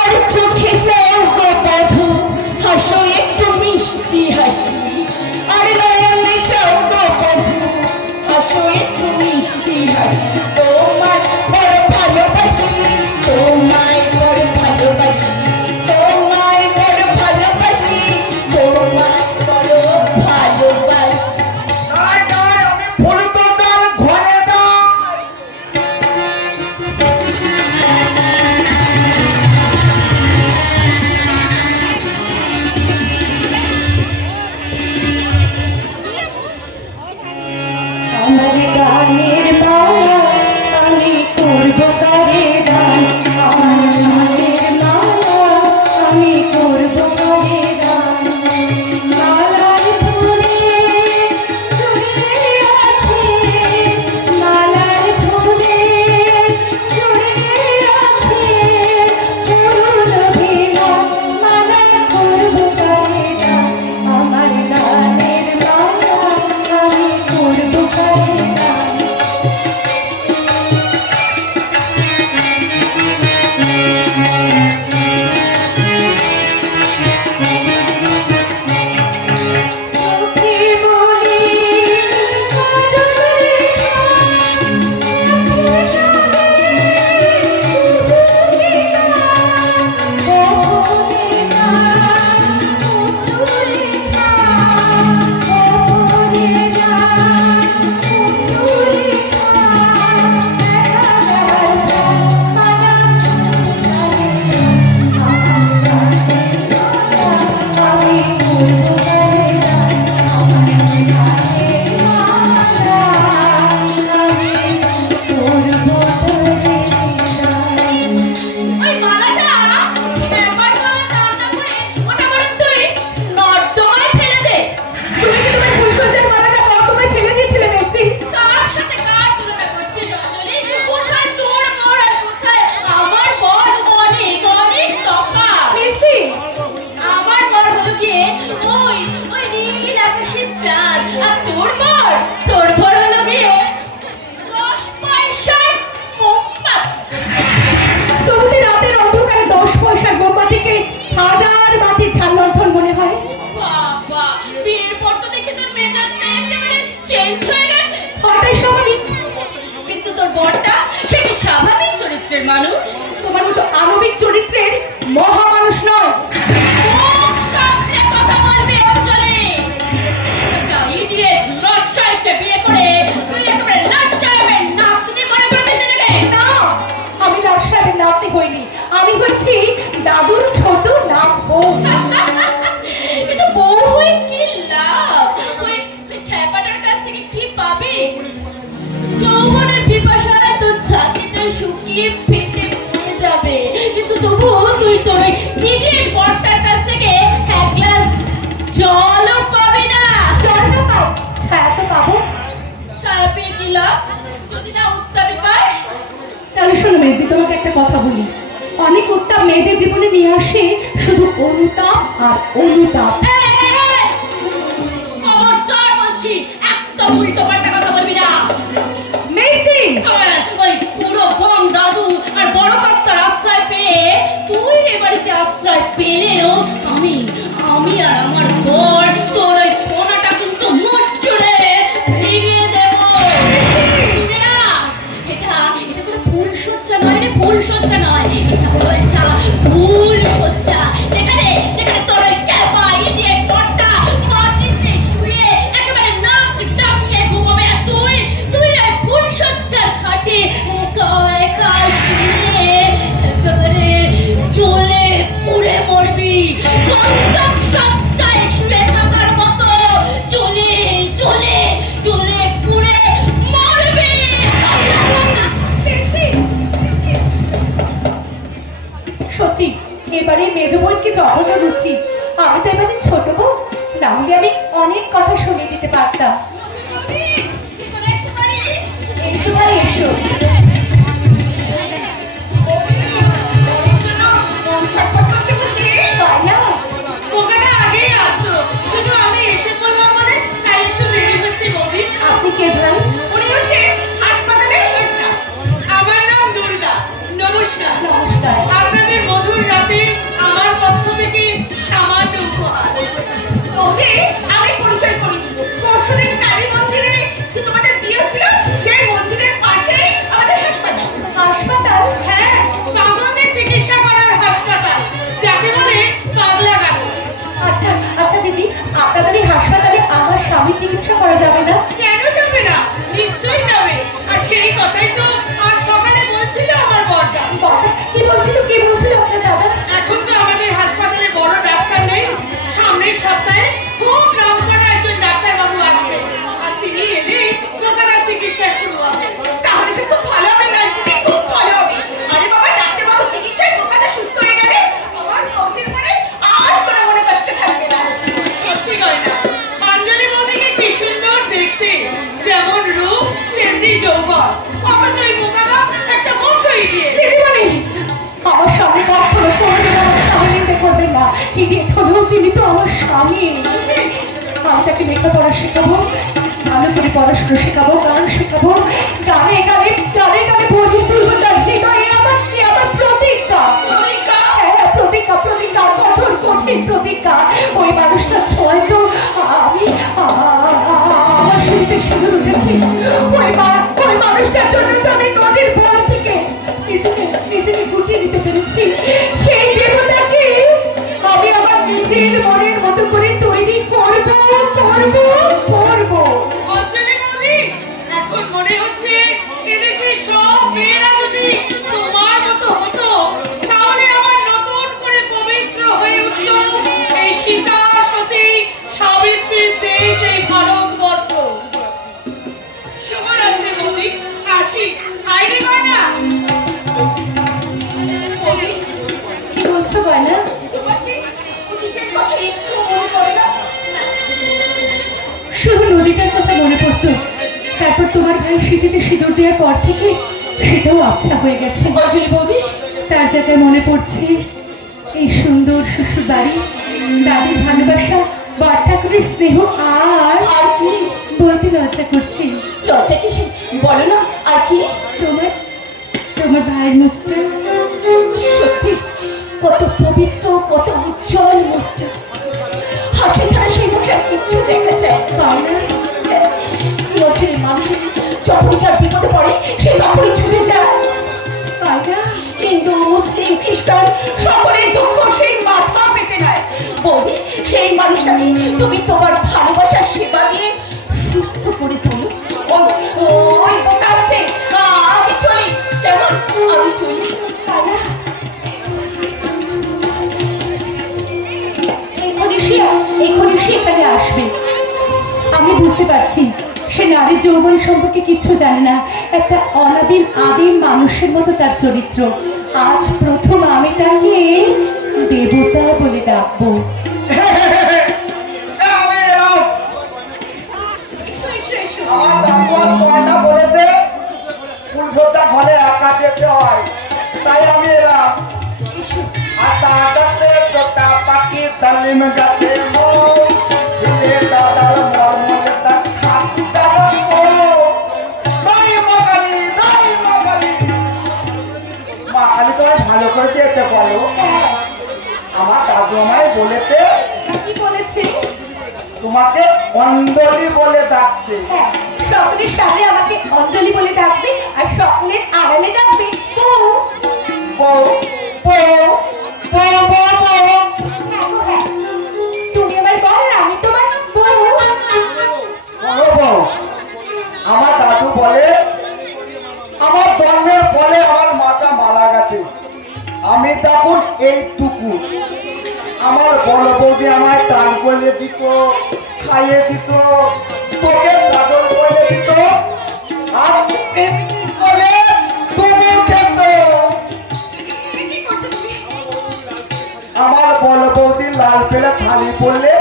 আর চোখে যাও গো বধূ, হাসো একটু মিষ্টি হাসি। আর নয়নে যাও গো বধূ, হাসো একটু মিষ্টি হাসি। তোমার বড় ভালোবাসি, তোমায় বড় ভালোবাসি, তোমায় কথা বলি। অনেক উত্তাপ মেয়েদের জীবনে নিয়ে আসে শুধু অনুতাপ আর অনুতাপ। খবরদার বলছি, একদম উল্টো পাল্টা কথা বলবি না। মেসি, ওই পুরো বন দাদু আর বড় কর্তার আশ্রয় পেয়ে তুই এ বাড়িতে আশ্রয় পেলেও আমি আর আমার বর তোর ওই পোনাটা কিন্তু মুখ জুড়ে ভেঙে দেব। শুনে না, এটা কোনো ফুল সজ্জা নয় রে, ফুল সজ্জা নয়, এটা হলো একটা ফুল সজ্জা, যেখানে তোর ওই ক্যাপা ইডিয়েট বরটা মাটিতে শুয়ে একেবারে নাক ডাকিয়ে ঘুমাবে, আর তুই ওই ফুল সজ্জার খাটে একা একা শুয়ে একেবারে জ্বলে পুড়ে মরবি। কন্টক সজ্জায় শুয়ে থাকার মতো জ্বলে পুড়ে মরবি। সত্যি এবারে মেজ বোন কি জঘন্য রুচি। আমি তো এবারে ছোট বউ, না হলে আমি অনেক কথা শুনে দিতে পারতাম। একটুখানি এসো। বায়না, আপনি কে ভাই? আমার নাম দুর্গা। নমস্কার। নমস্কার। আপনাদের মধুর রাতে আমার পক্ষ থেকে সামান্য উপহার। বৌদি, আমি পরিচয় করি। পরশুদিন কালী মন্দিরে যে তোমাদের বিয়ে ছিল, সেই মন্দিরের পাশেই আমাদের হাসপাতাল। হাসপাতাল? হ্যাঁ, পাগলদের চিকিৎসা করার হাসপাতাল, যাকে বলে পাগলা গারো। আচ্ছা আচ্ছা দিদি, আপনাদের এই হাসপাতালে আমার স্বামীর চিকিৎসা করা যাবে না? কেন যাবে না? নিশ্চয়ই যাবে। আর সেই কথাই তো আজ সকালে বলছিল আমার বড়দা। বড়দা কি বলছিল আপনার দাদা? এখন তো আমাদের হাসপাতালে বড় ডাক্তার নেই। সামনের সপ্তাহে খুব নামকরা একজন ডাক্তারবাবু আসবে, আর তিনি এলে দোকানের চিকিৎসা শুরু হবে। তাহলে তো খুব ভালো হবে নার্সিং, খুব ভালো হবে। আরে বাবা, ডাক্তারবাবু চিকিৎসায় বোকাটা সুস্থ হয়ে গেলে আমার বৌদির মনে আর কোনো মনে কষ্ট থাকবে না। সত্যি গয়না, অঞ্জলি বৌদিকে কি সুন্দর দেখতে, যেমন রূপ তেমনি যৌবন। অথচ এই বোকাটা একটা বন্ধ ইডিয়েট। দিদিমণি, আমার সামনে কখনো কোনোদিন আমার স্বামী নিন্দে করবেন না। ইডিয়েট হলেও তিনি তো আমার স্বামী। আমি তাকে লেখাপড়া শেখাবো, ভালো করে পড়াশোনা শেখাবো, গান শেখাবো, গানে ভরিয়ে তুলবো তার হৃদয়ে। আমার প্রতিজ্ঞা। হ্যাঁ, প্রতিজ্ঞা, কঠিন প্রতিজ্ঞা। ওই মানুষটার ছোঁয়ায় তো আমার শরীরে সিঁদুর উঠেছে। ওই মানুষটার জন্য তো আমি নদীর বল থেকে নিজেকে গুটিয়ে নিতে পেরেছি। সেই দেবতাকে আমি আমার নিজের মনের মতো করে তৈরি করব। অঞ্জলি বৌদি, এখন মনে হচ্ছে এদেশের সব মেয়েরা যদি তোমার মতো হতো, তাহলে আমার নতুন করে পবিত্র হয়ে উঠত এই সীতা, সতী, সাবিত্রীর দেশ, এই ভারতবর্ষ। শুভরাত্রি বৌদি, আসি। আইরে গয়না। কি বলছো গয়না? শুধু নদীটার কথা মনে পড়তো। তারপর তোমার ভাই স্মৃতিতে সিঁদুর দেওয়ার পর থেকে সেটাও আবছা হয়ে গেছে। অঞ্জলি বৌদি, তার জায়গায় মনে পড়ছে এই সুন্দর শ্বশুর বাড়ি, দাদির ভালোবাসা, বর ঠাকুরের স্নেহ, আর কি বলতে লজ্জা করছে। লজ্জা কিসে, বলো না। আর কি? তোমার ভাইয়ের মুখটা সত্যি কত পবিত্র, কত উজ্জ্বল মুখটা। হাসি ছাড়া সেই মুখে আর কিচ্ছু দেখা যায় গয়না। লজ্জার মানুষের যখনই যার বিপদে পড়ে সে তখনই ছুটে যায়। হিন্দু, মুসলিম, খ্রিস্টান সকলের দুঃখ সেই মাথা পেতে নেয়। বৌদি, সেই মানুষটাকে তুমি তোমার ভালোবাসার সেবা দিয়ে সুস্থ করে তোলো। ওই কাছে আমি চলি। কেমন? আমি চলি। এখনই সে এখানে আসবে। আমি বুঝতে পারছি সে নারী যৌবন সম্পর্কে কিচ্ছু জানে না। একটা অনাদিম আদিম মানুষের মতো তার চরিত্র। আজ প্রথম আমি তাকে দেবতা বলে ডাকবো। আমি এলাম। এসো। আমার দাদু আর ময়না বলেছে ফুলসজ্জা ঘরে একা যেতে হয়, তাই আমি নিম গাছে মো দিলে দাদাল মর্মলে তার ঠাকুরটা মো দই মগালি মা কালী তোমায় ভালো করে দিতে বলো আমার দাদু আমায় বলেতে কি বলেছে? তোমাকে অঞ্জলি বলে ডাকতে হ্যাঁ, সকলের সামনে আমাকে অঞ্জলি বলে ডাকবে আর সকলের আড়ালে ডাকবে বউ। বউ বউ বউ বউ বউ হ্যাঁ গো হ্যাঁ, তুমি আমার বর আর আমি তোমার বউ। বলো বউ আমার দাদু বলে আমার জন্মের ফলে আমার মাটা মারা গেছে আমি তখন এইটুকু আমার বড় বৌদি আমায় টান করে দিত খাইয়ে দিত তোকে কাজল করে দিত আর এমনি করে তুমি খেত কি করছো তুমি? আমার বড় বৌদি লাল পেলে থালি পড়লে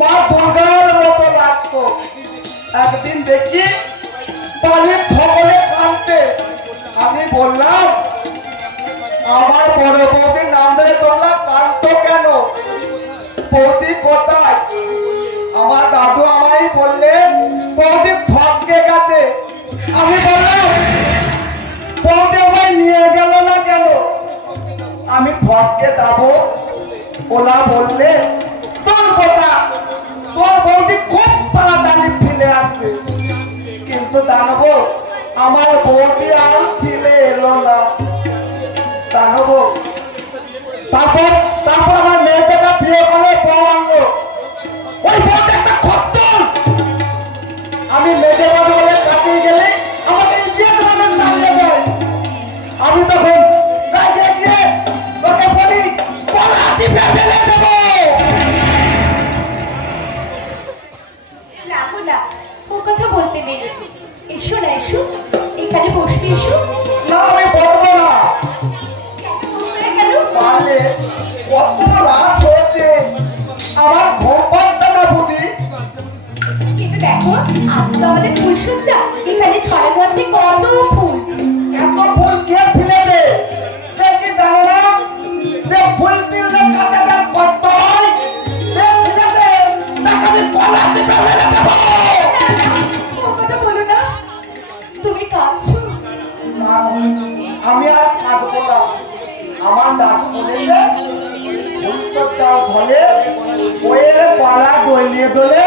মা গঙ্গার মতো লাগতো একদিন দেখি বাড়ির সকলে কাঁদতে আমি বললাম আমার বড় বৌদির নাম ধরে তোমরা কাঁদতো কেন বৌদি কোথায় আমার দাদু আমায় বললেন বৌদি থটকে গেছে আমি বললাম বৌদি আমায় নিয়ে গেল না কেন আমি থটকে যাবো ওলা বললে তোর কথা তোর বৌদি খুব তাড়াতাড়ি ফিরে আসবে কিন্তু জানবো আমার বৌদি আর ফিরে এলো না জানবো তারপর আমার মেয়েটা বিয়ে করে বউ আনলো ওই বউটা একটা খদ্দর আমি মেজে বাজে বলে কাটিয়ে গেলে আমাকে ইজ্জত মানে দাঁড়িয়ে দেয় আমি তখন গায়ে গিয়ে তোকে বলি গলা টিপে ফেলে দেবো না গো না, ও কথা বলতে নেই। এসো না এসো, এখানে বসবে এসো। না আমি বলবো না কেন বসবে না কেন? পারলে কত রাত হয়েছে আমার ঘুম পাচ্ছে না বুদ্ধি কিন্তু দেখো আজ তো আমাদের ফুলসজ্জা, এখানে ছড়ানো আছে কত ফুল। এত ফুল কে ফেলে দে দেখি জানো না দে ফুল দিলে কাতে দেন কত হয় দে ফেলে দে তাকে আমি গলা টিপে ফেলে দেবো ও কথা বলো না, তুমি কাঁদছো? না, আমি আর কাঁদবো না আমার দাদু বলেছে ফুলচোর ঘলে বইয়ের পালা দলিয়ে দলে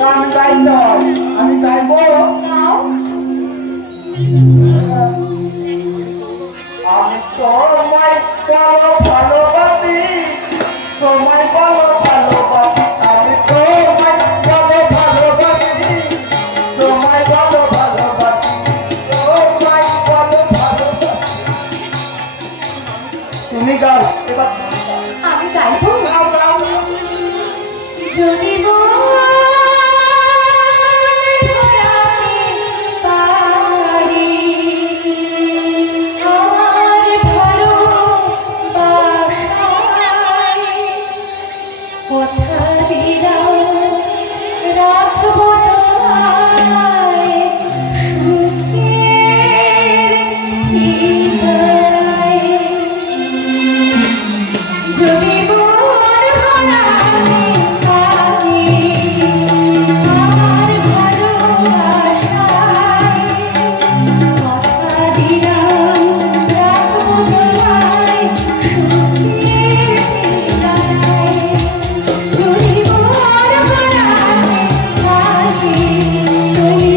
গান গাইতে হয় আমি গাইবো নাও। আমি তোমায় বলো ভালোবাসি তোমায় বলো ভালোবাসি আমি তোমায় বলো ভালোবাসি তোমায় বলো ভালোবাসি তোমায় বলো ভালোবাসি তুমি গাও এবার আমি গাইবো। গাও গাও যদি মন ধরাতে পারি আমার ভালোবাসায় কথা দিলাম রাখবো তোমায় সুখের ঠিকানায়। যদি মন ভরাতে পারি আমার ভালোবাসায় কথা দিলাম রাখবো তোমায় সুখের ঠিকানায়। যদি মন ভরাতে পারি তুমি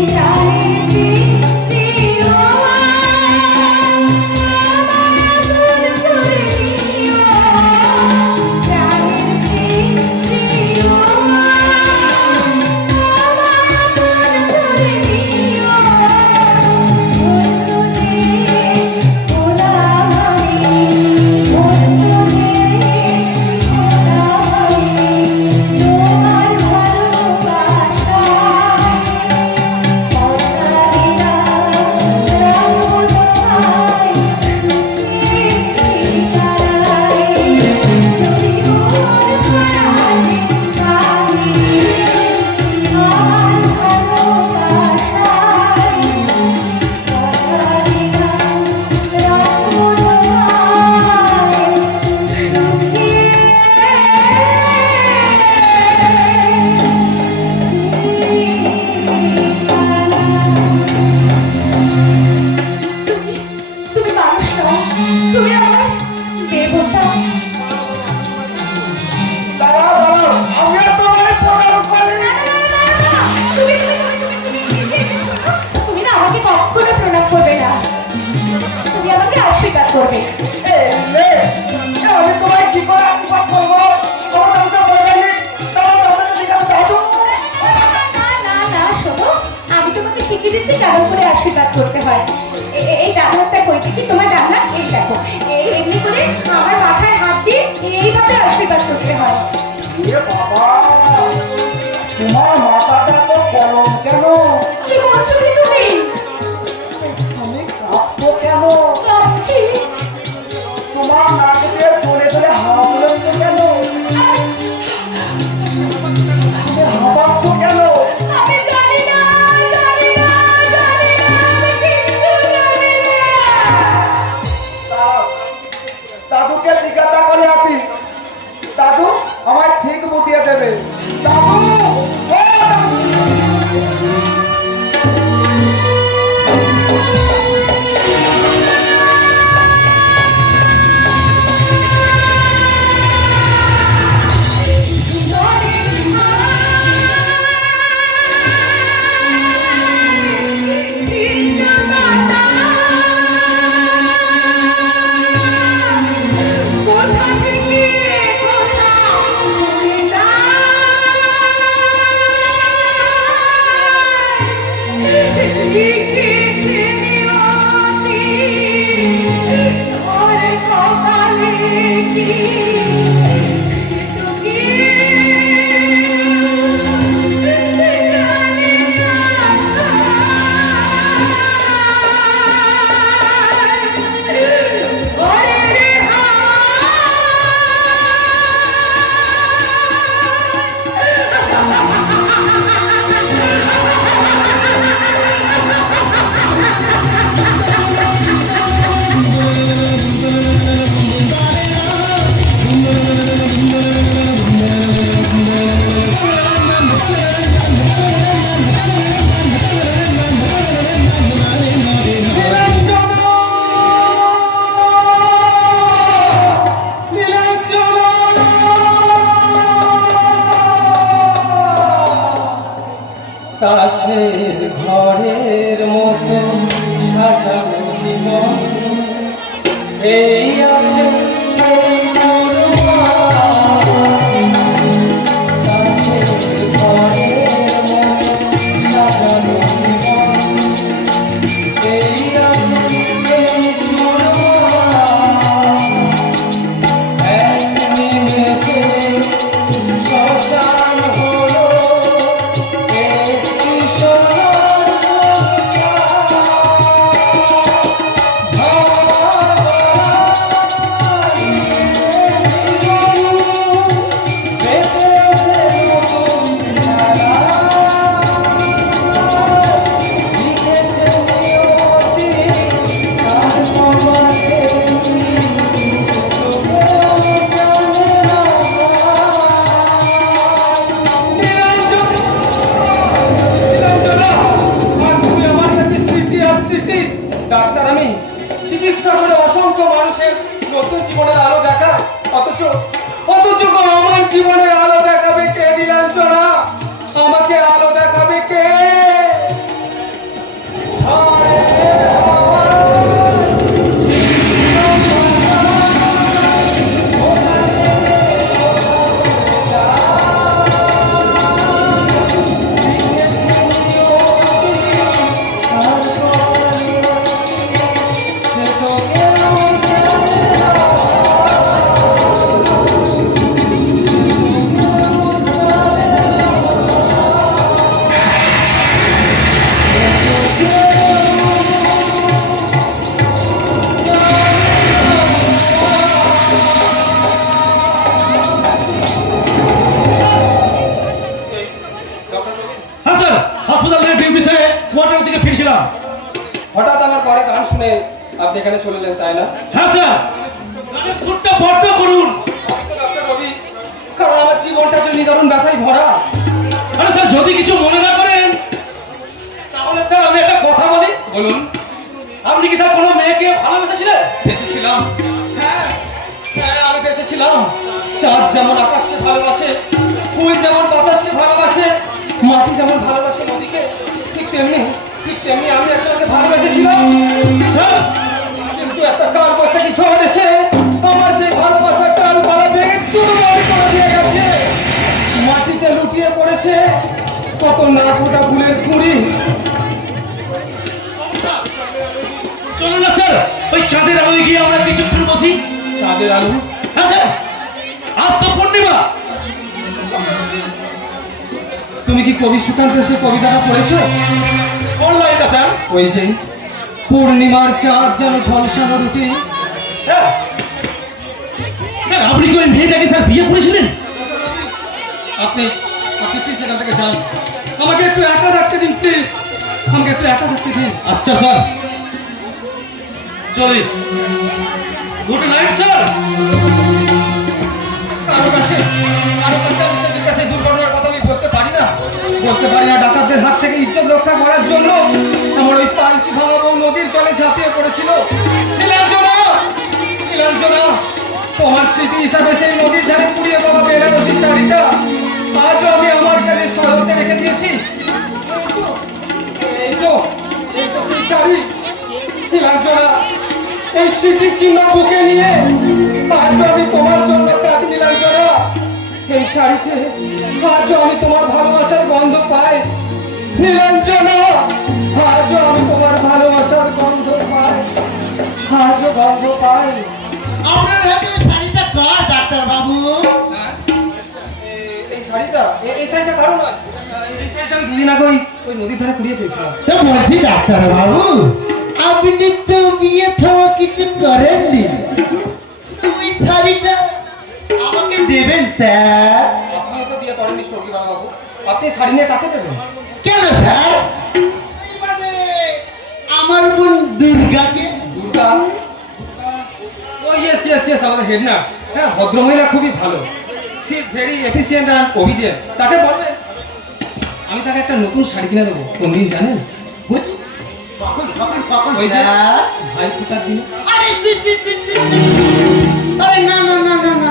করবে। এই নে, আমি তোমায় কি করে আশীর্বাদ করবো? তোমার দাদু তো বলে দেয়নি, তোমার দাদুকে জিজ্ঞাসা দাদু। না শোনো, আমি তোমাকে শিখিয়ে দিচ্ছি কেমন করে আশীর্বাদ করতে হয়। এই ডাক্তারটা কইতে কি তোমার ডাক্তার, এই দেখো এমনি করে আমার মাথায় হাত দিয়ে এইভাবে আশীর্বাদ করতে হয়। এ বাবা, তোমার মাথাটা তো গরম কেন? কি বলছো কি তুমি? তুমি কাঁপছো কেন? কাঁপছি? তোমার নাক দিয়ে ধরে ধরে হাওয়া বেরোচ্ছে কেন? তুমি হাঁপাচ্ছো কেন? আমি জানি না, আমি কিচ্ছু জানি না। দাদুকে জিজ্ঞাসা করে আপনি, দাদু আমায় ঠিক বুঝিয়ে দেবে। দাদু, ও দাদু! কোথা থেকে তুমি তাসের ঘরের মতো সাজানো জীবন এই আছে এই চুরমা। তাসের ঘরের মতো সাজানো জীবন এই আছে এই চুরমা। এক নিমেষে শ্মশান হলো একটি সোনার ডাক্তার, আমি চিকিৎসা করে অসংখ্য মানুষের নতুন জীবনের আলো দেখা, অথচ আমার জীবনের আলো দেখাবে কে? নীলাঞ্জনা, আমাকে আলো দেখাবে কে? হ্যাঁ স্যার, হাসপাতাল থেকে ডিউটি সেরে কোয়ার্টার দিকে ফিরছিলাম। হঠাৎ আমার ঘরে গান শুনে আপনি এখানে চলে এলেন, তাই না? হ্যাঁ স্যার, গানের সুরটা বড্ড করুন। আমি তো ডাক্তার রবি, কারণ আমার জীবনটা যে নিদারুণ ব্যথায় ভরা। আরে স্যার, যদি কিছু মনে না করেন তাহলে স্যার আমি একটা কথা বলি। বলুন। আপনি কি স্যার কোনো মেয়েকে ভালোবেসেছিলেন? এসেছিলাম। হ্যাঁ, আমি বেসেছিলাম। চাঁদ যেমন আকাশকে ভালোবাসে, ফুল যেমন বাতাসকে ভালোবাসে, মাটি যেমন ভালোবাসে নদীকে, ঠিক তেমনি আমি একজনকে ভালোবেসেছিলাম। স্যার, কিন্তু একটা কাল বৈশাখী ঝড় এসে আমার সেই ভালোবাসার ডালপালা ভেঙে চুরমার করে দিয়ে গেছে। মাটিতে লুটিয়ে পড়েছে কত না ফোটা ফুলের কুঁড়ি। চলুন না স্যার, ওই চাঁদের আলোয় গিয়ে আমরা কিছুক্ষণ বসি। চাঁদের আলো? হ্যাঁ স্যার, আজ তো পূর্ণিমা। তুমি কি কবি সুকান্তের সেই কবিতাটা পড়েছো? কোন লাইনটা স্যার? ওই যে পূর্ণিমার চাঁদ যেন ঝলসানো রুটি। স্যার, স্যার আপনি কি ওই মেয়েটাকে স্যার বিয়ে করেছিলেন? আপনি আপনি প্লিজ এখান থেকে যান, আমাকে একটু একা থাকতে দিন প্লিজ, আমাকে একটু একা থাকতে দিন। আচ্ছা স্যার, চলি। Good night sir. কারো কাছে আমি সেদিন কাছে দুর্ঘটনার কথা আমি বলতে পারি না। ডাকাতদের হাত থেকে ইজ্জত রক্ষা করার জন্য আমার ওই পালকি ভাঙা বউ নদীর জলে ঝাঁপিয়ে পড়েছিল। নীলাঞ্জনা, নীলাঞ্জনা, তোমার স্মৃতি হিসাবে সেই নদীর ধারে পুড়িয়ে বাবা বেনারসি শাড়িটা আজও আমি আমার কাছে সরতে রেখে দিয়েছি। এই তো সেই শাড়ি। নীলাঞ্জনা, এই স্মৃতি চিহ্ন বুকে নিয়ে আজও আমি তোমার জন্য কাঁদি। নীলাঞ্জনা, এই শাড়িতে আজও আমি তোমার ভালোবাসার গন্ধ পাই। নীলাঞ্জনা, আজও আমি তোমার ভালোবাসার গন্ধ পাই, আজও গন্ধ পাই। আপনার হাতে ওই শাড়িটা কার ডাক্তার বাবু? এই শাড়িটা কারো নয়। এই শাড়িটা আমি দুদিন আগে ওই নদীর ধারে কুড়িয়ে পেয়েছিলাম। তো বলছি ডাক্তার বাবু, আপনি তো বিয়ে থামা কিছু করেননি, ওই শাড়িটা আমাকে দেবেন স্যার। আপনিও তো বিয়ে করেননি স্টোকি বাবু, আপনি শাড়ি নিয়ে কাকে দেবেন? কেন স্যার? মানে আমার বোন দুর্গাকে। দুর্গা? ও ইয়েস ইয়েস ইয়েস, আমাদের হেড নার্স। হ্যাঁ, ভদ্রমহিলা খুবই ভালো, she is very efficient and obedient. তাকে বলবেন আমি তাকে একটা নতুন শাড়ি কিনে দেবো। কোন দিন জানেন? বুঝি কখন কখন কখন ওই যে স্যার? ভাই ফুটার দিন। আরে জি জি জি জি জি। আরে না না না না না,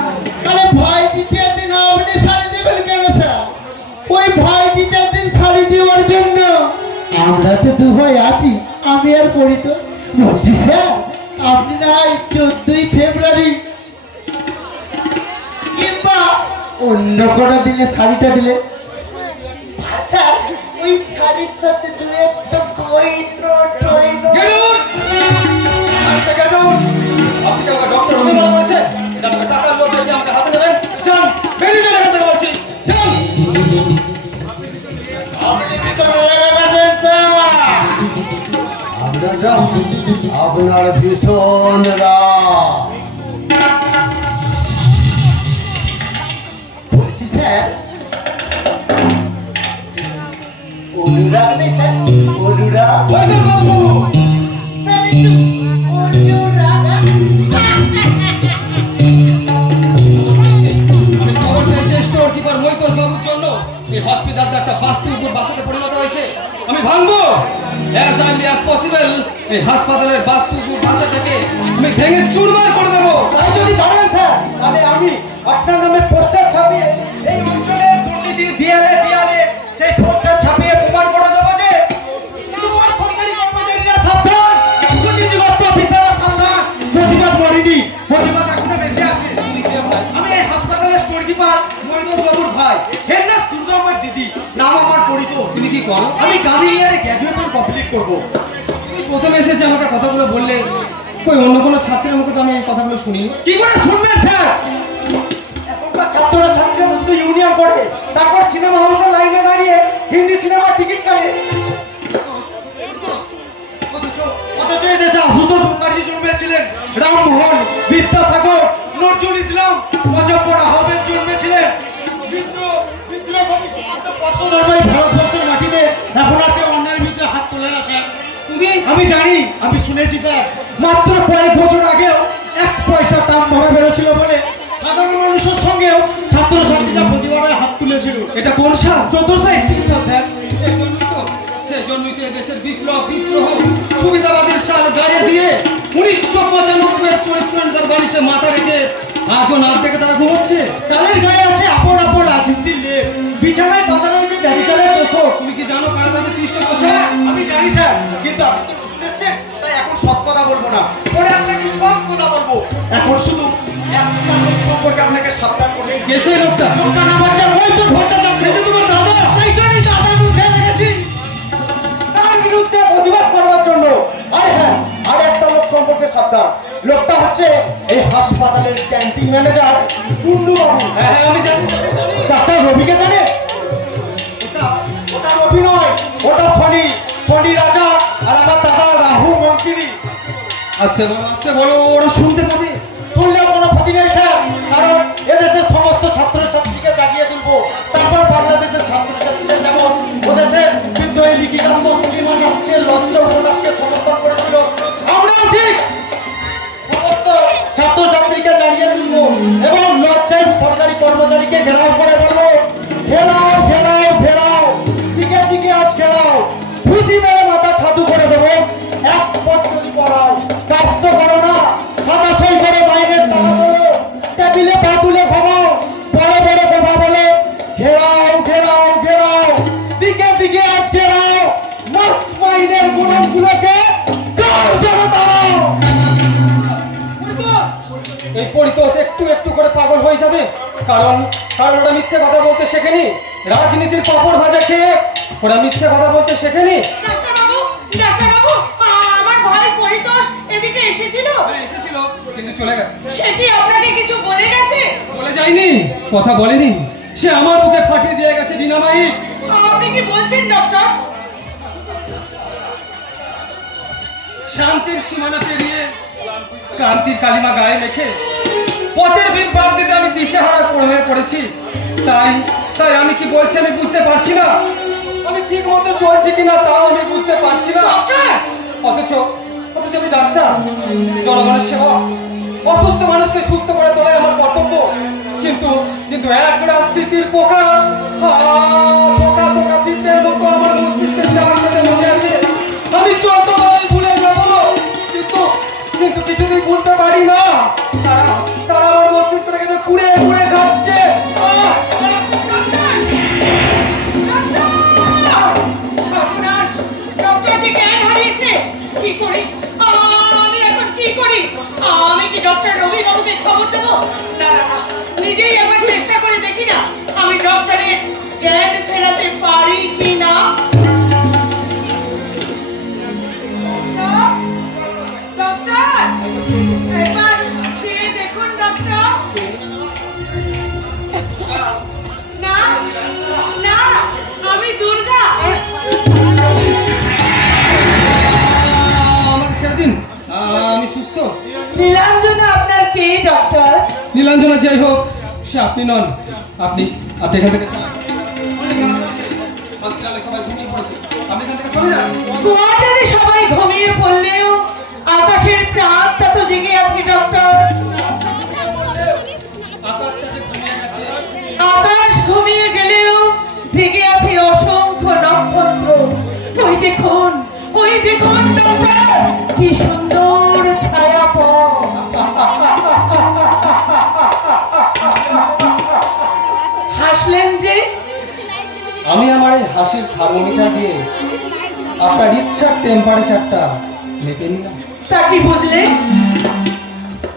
আরে ভাই দ্বিতীয় দিন আপনি শাড়ি দেবেন কেন স্যার? ওই ভাই দ্বিতীয় দিন শাড়ি দেওয়ার জন্য আমরা তো দু ভাই আছি, আমি আর পড়ি তো। বলছি স্যার, আপনি না হয় 14ই ফেব্রুয়ারি কিংবা অন্য কোনো দিনে শাড়িটা দিলেন। আচ্ছা, ওই শাড়ির সাথে দু একটা Get out! I say get out! আপনি কি আমাকে ডক্টর রবি মনে করেছেন যে আমাকে টাকার লোভ দেখে আমাকে হাতে নেবেন? যান, বেরিয়ে যান এখান থেকে বলছি। যান। আপনি পিছনে লেগেছেন স্যার। আপনার যাও, আপনার ভীষণ রাগ। বলছি স্যার, অনুরাগ নেই স্যার? অনুরাগ ওইদিকে বাবু। স্যার, একটু অনুরাগ। আমি খবর পেয়েছি স্টোর কিপার মৈতোষ বাবুর জন্য এই হসপিটালটা একটা বাস্তুর বাসাতে পরিণত হয়েছে। আমি ভাঙবো অ্যাজ আর্লি অ্যাজ পসিবল এই হাসপাতালের বাস্তুর বাসাটাকে আমি ভেঙে চুরমার করে দেবো। তাই যদি পারেন স্যার, তাহলে আমি আপনার নামে পোস্টার ছাপিয়ে এই অঞ্চলে দুর্নীতির দেয়ালে দেয়ালে সেই পোস্টার ছাপিয়ে প্রমাণ করে দেবো যে তোমার সরকারি কর্মচারীরা সাবধান, দুর্নীতিগ্রস্ত অফিসাররা সাবধান। প্রতিবাদ মরেনি, প্রতিবাদ এখনো বেঁচে আছে। তুমি কে ভাই? আমি এই হাসপাতালের স্টোর কিপার মৈতোষ বাবুর ভাই, হেড নার্স দুর্গাময়ের দিদি, নাম আমার পরিচিত। তুমি কি করো? আমি কামিং ইয়ারে গ্র্যাজুয়েশন কমপ্লিট করবো। তুমি প্রথমে এসেছে আমাকে কথাগুলো বললে, কই অন্য কোনো ছাত্রের মুখে তো আমি এই কথাগুলো শুনিনি। কি করে শুনবেন স্যার? এখনকার ছাত্ররা ছাত্রীরা তো শুধু ইউনিয়ন করে, তারপর সিনেমা হাউসের লাইনে দাঁড়িয়ে হিন্দি সিনেমার টিকিট কাটে। অথচ এই দেশে আশুতোষ মুখার্জি জন্মেছিলেন, রামমোহন, বিদ্যাসাগর, নজরুল ইসলাম, অজস্র আহমেদ জন্মেছিলেন। বিদ্রোহ কবি সুকান্ত বর্ষধর্মই ভারতবর্ষের মাটিতে এখন আর কেউ অন্যের বিরুদ্ধে হাত তোলে না স্যার। আমি জানি, আমি শুনেছি স্যার, মাত্র কয়েক বছর আগেও 1 পয়সা দাম ভাড়া বেরোছিল বলে সাধারণ মানুষের সঙ্গেও ছাত্রছাত্রীরা প্রতিবাদে হাত তুলেছিল। এটা কোন সাল? 1431 সাল স্যার। সেই জন্যই তো এদেশের বিপ্লব বিদ্রোহ সুবিধাবাদের সাল গায়ে দিয়ে 1995 চরিত্রের বালিশে মাথা রেখে আজও নাক ডেকে তারা ঘুমোচ্ছে। তাদের গায়ে আছে আপন আপন রাজনীতির লেপ, বিছানায় পাতা রয়েছে ব্যবচারের তোষক। তুমি কি জানো কারা তাদের পৃষ্ঠপোষক? আমি জানি স্যার, কিন্তু আপনি তো এসেছেন, তাই এখন সব কথা বলবো না, পরে আপনাকে সব কথা বলবো। এখন শুধু একটা লোক সম্পর্কে আপনাকে সাবধান করলে কে সেই লোকটা? লোকটা নাম হচ্ছে বৈদ্যুৎ ভট্টাচার্য। সে যে তোমার দাদা, সেই জন্যই দাদার মুখে লেগেছি তার বিরুদ্ধে প্রতিবাদ করবার জন্য। আর হ্যাঁ, আর একটা লোক সম্পর্কে সাবধান। লোকটা হচ্ছে এই হাসপাতালের ক্যান্টিন ম্যানেজার কুন্ডু বাবু। হ্যাঁ হ্যাঁ, আমি জানি। ডাক্তার রবিকে জানে? ওটা রবি নয়, ওটা শনি। শনি রাজা আর আমার দাদা রাহু মন্ত্রী। আসতে বলো, ওরা শুনতে পাবে। শুনলে কোনো ক্ষতি নেই স্যার, কারণ এদেশের সমস্ত ছাত্রছাত্রীকে জাগিয়ে তুলবো। তারপর বাংলাদেশের ছাত্রছাত্রীদের যেমন ওদেশে বিদ্রোহী লিখিকান্ত সুলিমান নাসরিনের লজ্জা উপন্যাসকে সমর্থন করেছিল, আমরাও ঠিক সমস্ত ছাত্রছাত্রীকে জাগিয়ে তুলবো এবং লজ্জাহীন সরকারি কর্মচারীকে ঘেরাও করে বলবো, ঘেরাও ঘেরাও ঘেরাও, দিকে দিকে আজ ঘেরাও, খুশি মেরে মাথা ছাতু করে দেবো। এক পথ যদি পড়াও, কাজ তো করো না, খাতা সই করে মাইনের টাকা দেবো, টেবিলে পা তুলে ঘুমাও, বড় বড় কথা বলে, ঘেরাও ঘেরাও ঘেরাও, দিকে দিকে আজ ঘেরাও, মাস মাইনের গোলামগুলোকে কার জন্য দাও। পরিতোষ, এই পরিতোষ একটু একটু করে পাগল হয়ে যাবে। কারণ ওরা মিথ্যে কথা বলতে শেখেনি। রাজনীতির পাপড় ভাজা খেয়ে ওরা মিথ্যে কথা বলতে শেখেনি। ডাক্তারবাবু, আমার ভাই পরিতোষ এদিকে এসেছিল। এসেছিল, কিন্তু চলে গেছে। সে কি আপনাকে কিছু বলে গেছে? বলে যায়নি, কথা বলেনি। সে আমার বুকে ফাটিয়ে দিয়ে গেছে ডিনামাইট। আপনি কি বলছেন ডক্টর? শান্তির সীমানা পেরিয়ে ক্রান্তির কালিমা গায়ে মেখে পথের বিভ্রান্তিতে আমি দিশেহারা হয়ে পড়েছি। তাই আমি কি বলছি আমি বুঝতে পারছি না। আমি ঠিক মতো চলছি কিনা তাও আমি বুঝতে পারছি না। অথচ আমি ডাক্তার, জনগণের সেবা, অসুস্থ মানুষকে সুস্থ করে তোলাই আমার কর্তব্য। কিন্তু একটা স্মৃতির পোকা থোকা থোকা পিঁপড়ের মতো আমার মস্তিষ্কে চাপ পেতে বসে আছে। আমি যতভাবে ভুলে যাব, কিন্তু কিছুতেই ভুলতে পারি না। তারা আমার মস্তিষ্কটাকে কিন্তু কুড়ে কুড়ে খাচ্ছে। সর্বনাশ, ডক্টর যে জ্ঞান হারিয়েছে। কি করি আমি এখন, কি করি? আমি কি ডক্টর রবি বাবুকে খবর দেবো? না না না, নিজেই একবার চেষ্টা করে দেখি না আমি ডক্টরের জ্ঞান ফেরাতে পারি কি না। ডক্টর, একবার চেয়ে দেখুন ডক্টর। না না, আমি দুর্গা। আমাকে ছেড়ে দিন, আমি সুস্থ। নীলাঞ্জনা আপনার কে ডক্টর? নীলাঞ্জনা যাই হোক, সে আপনি নন। আপনি এখান থেকে চলে যান। হসপিটালে সবাই ঘুমিয়ে পড়েছে, আপনি এখান থেকে চলে যান। কোয়ার্টারে সবাই ঘুমিয়ে পড়লেও আকাশের চাঁদটা তো জেগে আছে ডক্টর। আকাশটা যে ঘুমিয়ে গেছে, আকাশ ঘুমিয়ে গেলেও জেগে আছে অসংখ্য নক্ষত্র। ওই দেখুন ডক্টর, কি সুন্দর ছায়াপথ। হাসলেন যে? আমি আমার এই হাসির থার্মোমিটার দিয়ে আপনার ইচ্ছার টেম্পারেচারটা মেপে নিলাম। তা কি বুঝলেন?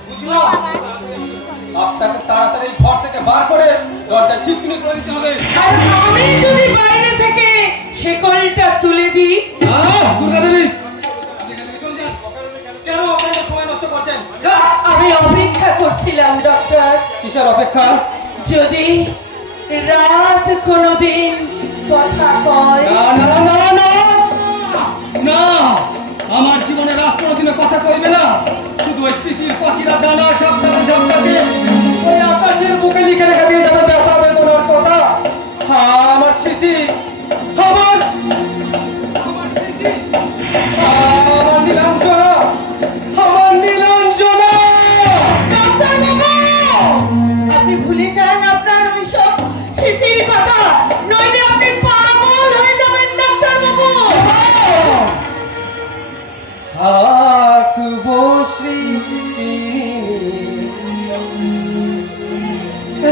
বুঝলাম, আপনাকে তাড়াতাড়ি এই ঘর থেকে বার করে দরজায় ছিটকিনি করে দিতে হবে। আর আমি যদি বাইরে থেকে শেকলটা তুলে দিই? দুর্গা দেবী, আপনি এখান থেকে চলে যান। কেন আপনারা সময় নষ্ট করছেন? আমি অপেক্ষা করছিলাম ডক্টর। কিসের অপেক্ষা? যদি রাত কোনোদিন কথা কয়। না না না না না, আমার জীবনে রাত কোনোদিনও কথা কইবে না। শুধু ওই স্মৃতির পাখিরা ডানা ঝাপটাতে ঝাপটাতে ওই আকাশের বুকে লিখে রেখে দিয়ে যাবে ব্যথা বেদনার কথা। আমার স্মৃতি, আমার স্মৃতি, আমার নীলাঞ্জনা, আমার নীলাঞ্জনা। ডক্টর বাবু, আপনি ভুলে যান আপনার ওইসব স্মৃতির কথা, নইলে আপনি পাগল হয়ে যাবেন ডক্টর বাবু। থাকবো স্মৃতি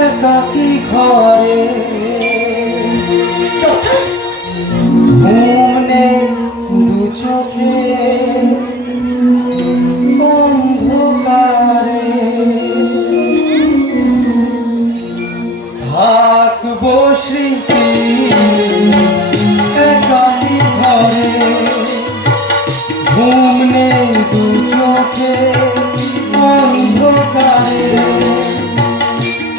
একাকী ঘর। স্মৃতি একাকি ঘরে ঘুম নেই দু চোখে অন্ধকারে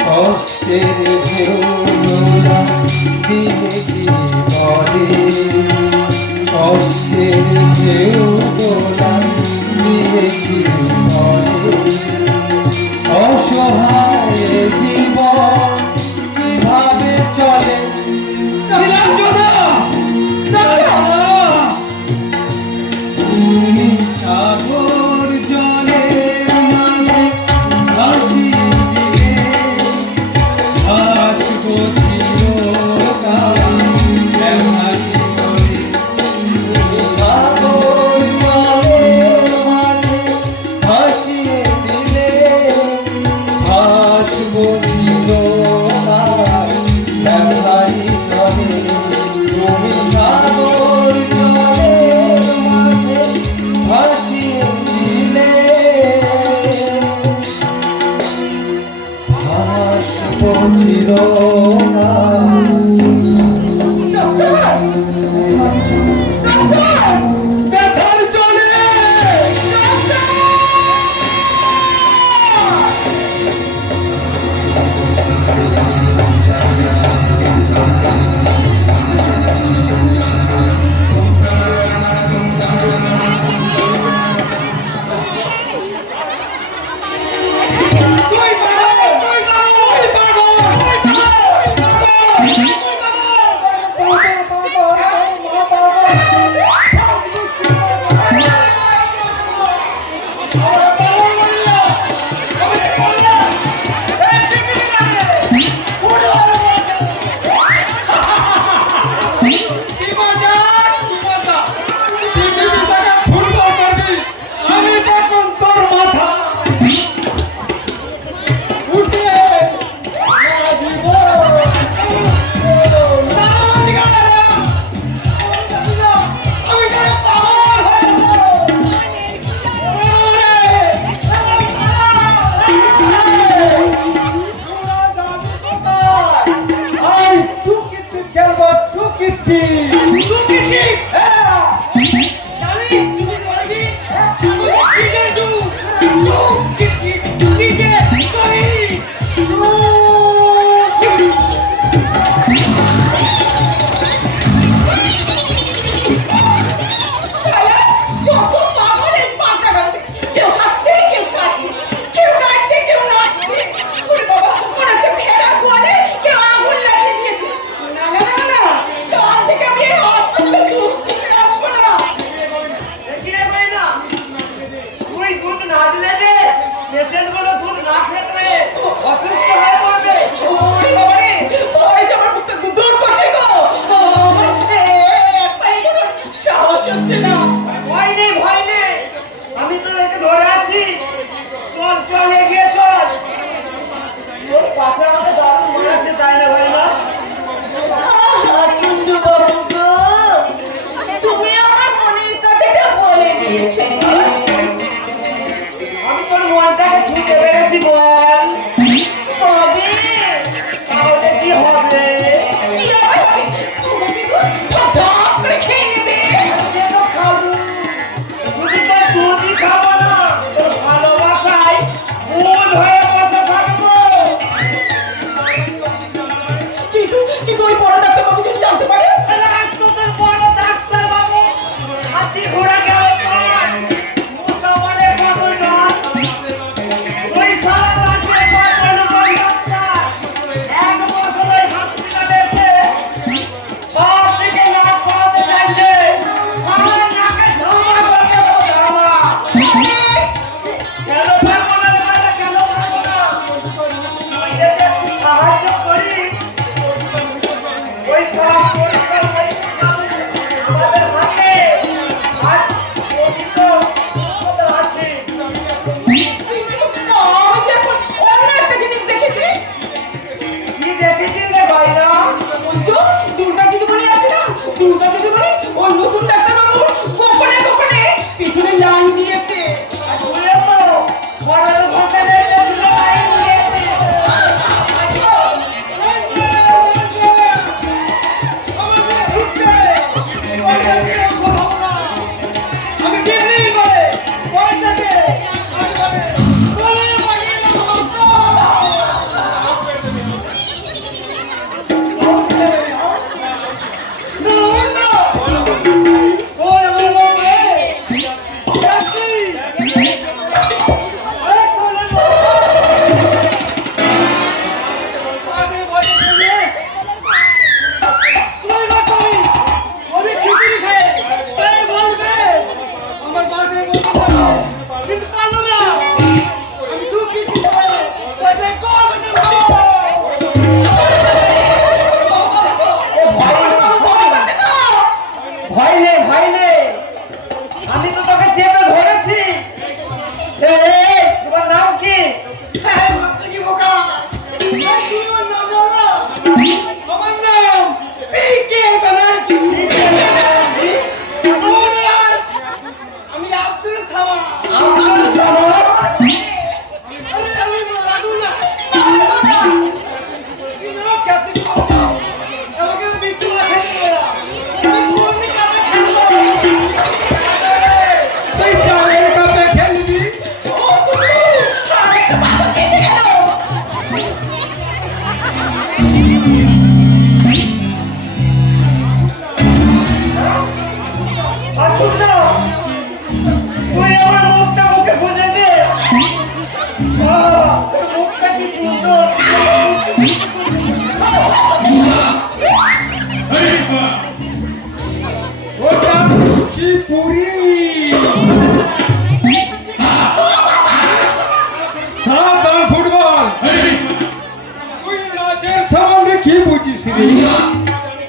কষ্টের ঢেউরা দিয়ে কি বলে কষ্টের ঢেউরা দিয়ে কি বলে অসহায় জীবন কিভাবে চলে তুমি সাগর জলের মাঝে ভাসিয়ে দিলে ভাসবো চিরকাল এমনি চলে তুমি সাগর জলের মাঝে ভাসিয়ে দিলে ভাসবো চিরকাল এমনি চলে তুমি সাগর জলের মাঝে ভাসিয়ে দিলে ভাসবো চিরকাল ব্যথার চলে আমি তোর মনটাকে ছুঁতে পেরেছি বল তবে তাহলে কি হবে কি আবার হবে তোমাকে তো ঠক করে খেয়ে নেবে সে তো খাবো শুধু তোর দুধই খাবো না তোর ভালোবাসায় ফুল হয়ে বসে থাকবো কিন্তু ওই বড় ডাক্তার বাবু যদি জানতে পারে তোর বড় ডাক্তার বাবু হাতি ঘোড়া গেল মুসামানের কত জন ওই সারা রাজ্যের কর্মলোক ডাক্তার এক বছর ওই হসপিটালে এসে সব দিকে নাক করাতে চাইছে সারা নাকে ঝামা বসে দেবো ঝামা কেন পারবো না রে, কেন পারবো না এতে একটু সাহায্য করিস ওই সারা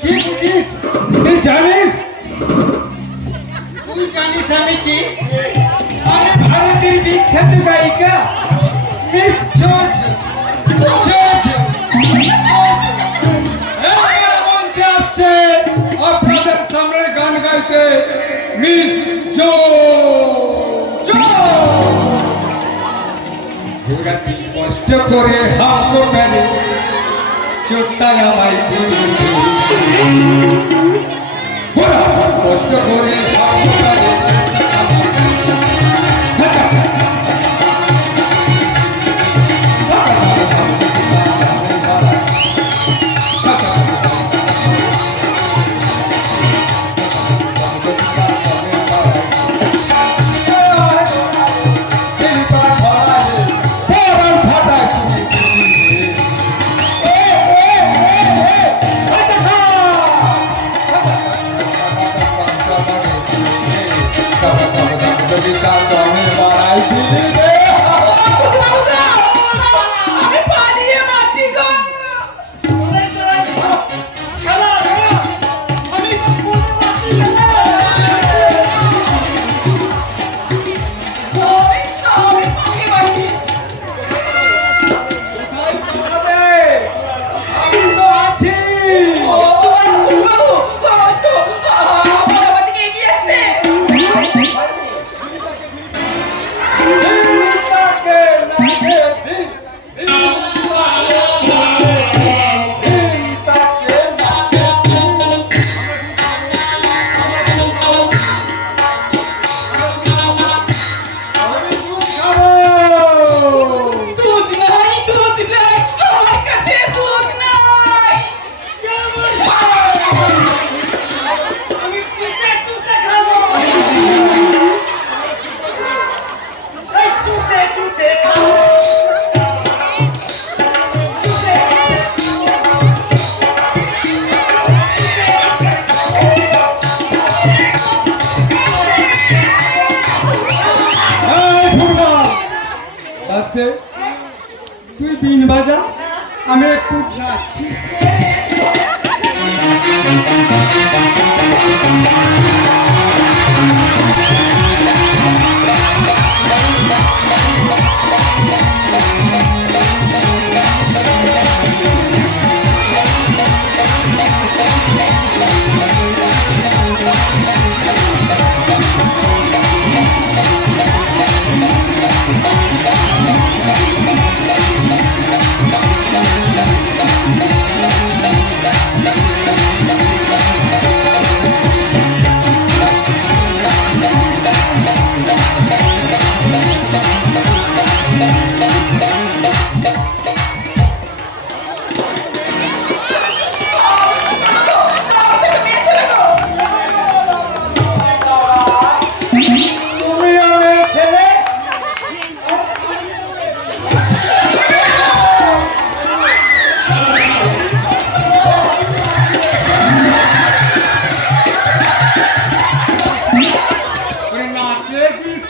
কি বুঝিস? তুই জানিস আমি কি? আমি ভারতের বিখ্যাত গায়িকা মিস জর্জ। মঞ্চে আসছে আপনাদের সামনে গান গাইতে মিস জর্জ। কষ্ট করে হামকো প্যারে চোখটা আমায় কষ্ট করে হামকো প্যারে আমি পালিয়ে বাঁচি গো। আমি পালিয়ে বাঁচি। আমি তো আছি। ও বাবা, বাবু, তো আমার দিকে এগিয়ে আসছে। দুধ নাই, দুধ নাই, আমার কাছে দুধ নাই। আমি চুষে চুষে খাবো। এই চুষে চুষে খাবো। তুই বিন বাজা, আমি একটু যাচ্ছি।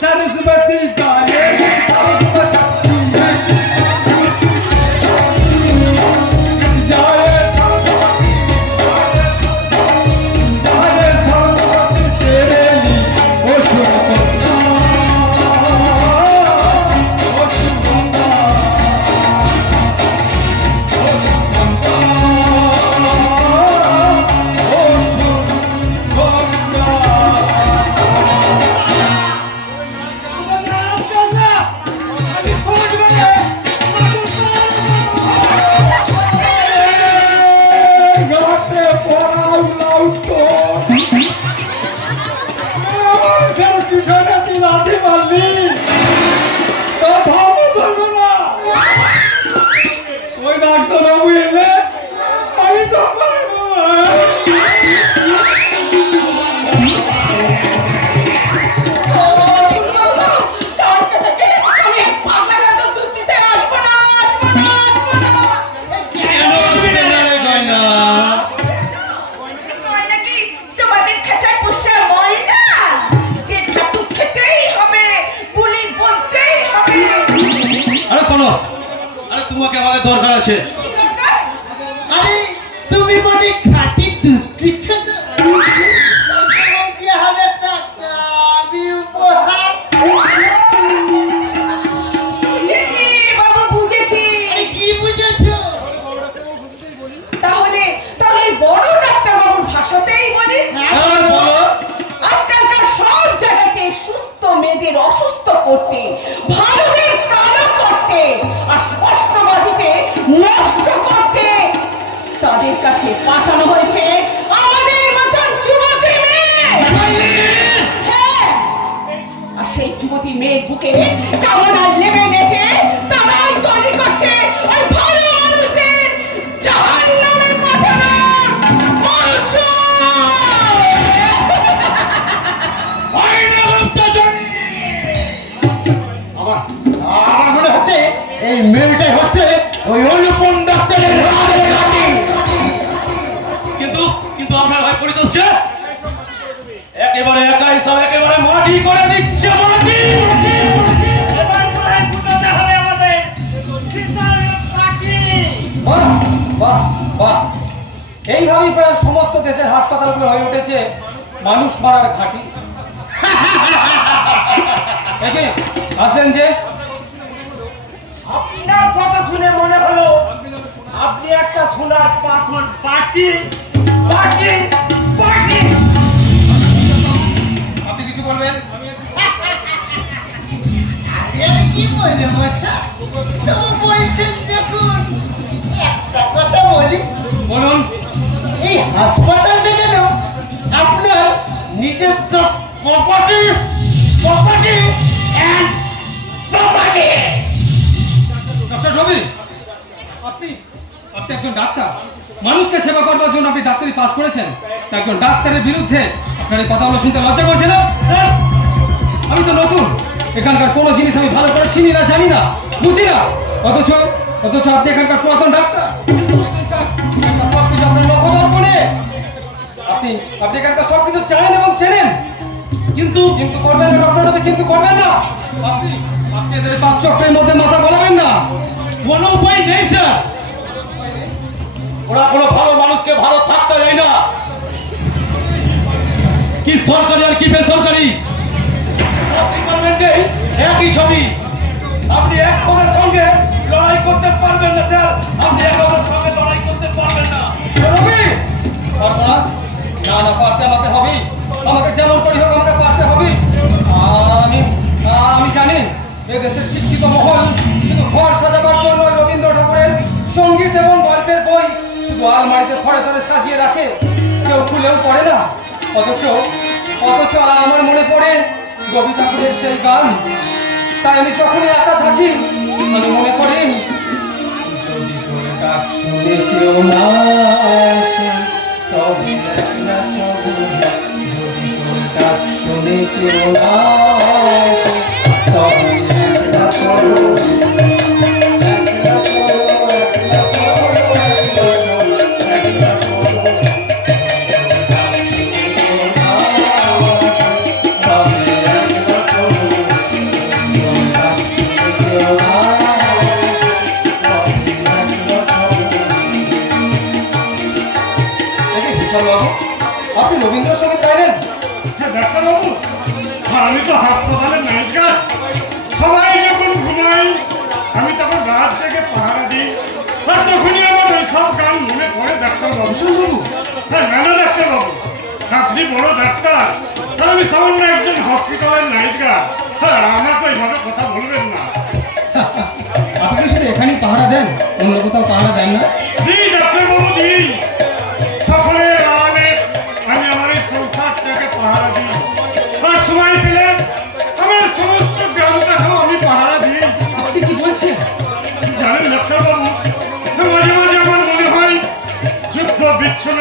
सरस्वती गाये सरस्वती जाए सरस्वती जाए सरस्वती तेरे लिए ओ शुभंगा ओ शुभंगा তোমাকে আমাদের দরকার আছে। আরে তুমি তুমি বলে খাঁটি দুধ দিচ্ছ তো? কি হবে ডাক্তার? আমি উপহার বুঝেছি বাবু, বুঝেছি। কি বুঝেছো? তাহলে তাহলে এই বড় ডাক্তার বাবুর ভাষাতেই বলি, হ্যাঁ, বলো। আজকালকার সব জায়গাতে সুস্থ মেয়েদের অসুস্থ করতে, ভালোদের কালো করতে, আর স্পষ্টবাদীতে নষ্ট করতে তাদের কাছে পাঠানো হয়েছে আমাদের মতন যুবতী মেয়ে। হ্যাঁ, আর সেই যুবতী মেয়ের বুকে কামনার লেবে লেটে তারাই তৈরি করছে ওই ভালো মানুষদের জাহান্নামে পাঠানোর মৌসুম। আমার মনে হচ্ছে এই মেয়েটাই হচ্ছে ওই অনুপম ডাক্তারের রানী। কিন্তু কিন্তু আমার ভাই পরিতোষকে একেবারে একাই সব একেবারে মাটি করে দিচ্ছে, মাটি। এবার কোথায় ফুটাতে হবে আমাদের শীতলের পাটি। বাহ বাহ বাহ, এইভাবেই প্রায় সমস্ত দেশের হাসপাতালগুলো হয়ে উঠেছে মানুষ মারার ঘাঁটি। একে আসলেন যে? আপনার কথা শুনে মনে হলো আপনি একটা সোনার পাথর পাটি পাটি পাটি। আপনি কিছু বলবেন? কি বললে মশা? তো বলছেন যখন একটা কথা বলি, বলুন। এই হাসপাতাল থেকে না আপনার নিজস্ব property property and property. Doctor Rabi, আপনি আপনি একজন ডাক্তার, মানুষকে সেবা করবার জন্য আপনি ডাক্তারি পাস করেছেন। তা একজন ডাক্তারের বিরুদ্ধে আপনার এই কথাগুলো শুনতে লজ্জা করছে না? স্যার, আমি তো নতুন, এখানকার কোনো জিনিস আমি ভালো করে চিনি না, জানি না, বুঝি না, অথচ অথচ আপনি এখানকার পুরাতন ডাক্তার। সবকিছু আপনার নখদর্পণে। আপনি আপনি এখানকার সব কিছু জানেন এবং চেনেন, কিন্তু কিন্তু করবেন না ডক্টর রবি, কিন্তু করবেন না। আপনি আপনি এদের পাঁচ চক্রের মধ্যে মাথা গলাবেন না। কোনো উপায় নেই স্যার, ওরা কোনো ভালো মানুষকে ভালো থাকতে দেয় না। কি সরকারি আর কি বেসরকারি, সব ডিপার্টমেন্টেই একই ছবি। আপনি এক ওদের সঙ্গে লড়াই করতে পারবেন না স্যার, আপনি এক ওদের সঙ্গে লড়াই করতে পারবেন না। রবি, পারবো না, না না, পারতে আমাকে হবেই, আমাকে যেমন করি হোক আমাকে পারতে হবে। আমি আমি জানি এ দেশের শিক্ষিত মহল শুধু ঘর সাজাবার জন্য ওই রবীন্দ্র ঠাকুরের সঙ্গীত এবং গল্পের বই শুধু আলমারিতে থরে থরে সাজিয়ে রাখে, কেউ খুলেও পড়ে না। অথচ অথচ আমার মনে পড়ে রবি ঠাকুরের সেই গান। তাই আমি যখনই একা থাকি আমি মনে করি, যদি তোর ডাক শুনে কেউ না আসে তবে একলা চলো, যদি তোর ডাক শুনে কেউ না আসে তবে একলা চলো, একলা চলো, একলা চলো, একলা চলো, একলা চলো। ডাক শুনে কেউ না আসে তবে একলা চলো, তোর ডাক শুনে কেউ না আসে তবে একলা চলো। দেখি ভূষণ বাবু, আপনি রবীন্দ্রসঙ্গীত গাইলেন? ডাক্তারবাবু, আমি তো হাসপাতালের নাইট গার্ড। সবাই যখন ঘুমাই আমি তখন রাত জেগে পাহারা দিই, আর তখনই আমার ওই সব গান মনে পড়ে। ডাক্তারবাবু, ভূষণ বাবু, হ্যাঁ নানা ডাক্তারবাবু, আপনি বড় ডাক্তার আর আমি সামান্য একজন হসপিটালের নাইট গার্ড। হ্যাঁ, আমাকে এইভাবে কথা বলবেন না। আপনি কি শুধু এখানেই পাহারা দেন, অন্য কোথাও পাহারা দেন না? দিই ডাক্তারবাবু, দিই। সকলের আড়ালে আমি আমার এই সংসারটাকে পাহারা দিই, আর সময় পেলে আমার সমস্ত গ্রামটাকেও আমি পাহারা দিই। আপনি কি বলছেন? জানেন ডাক্তারবাবু, মাঝে মাঝে আমার মনে হয় যুদ্ধ বিচ্ছিন্ন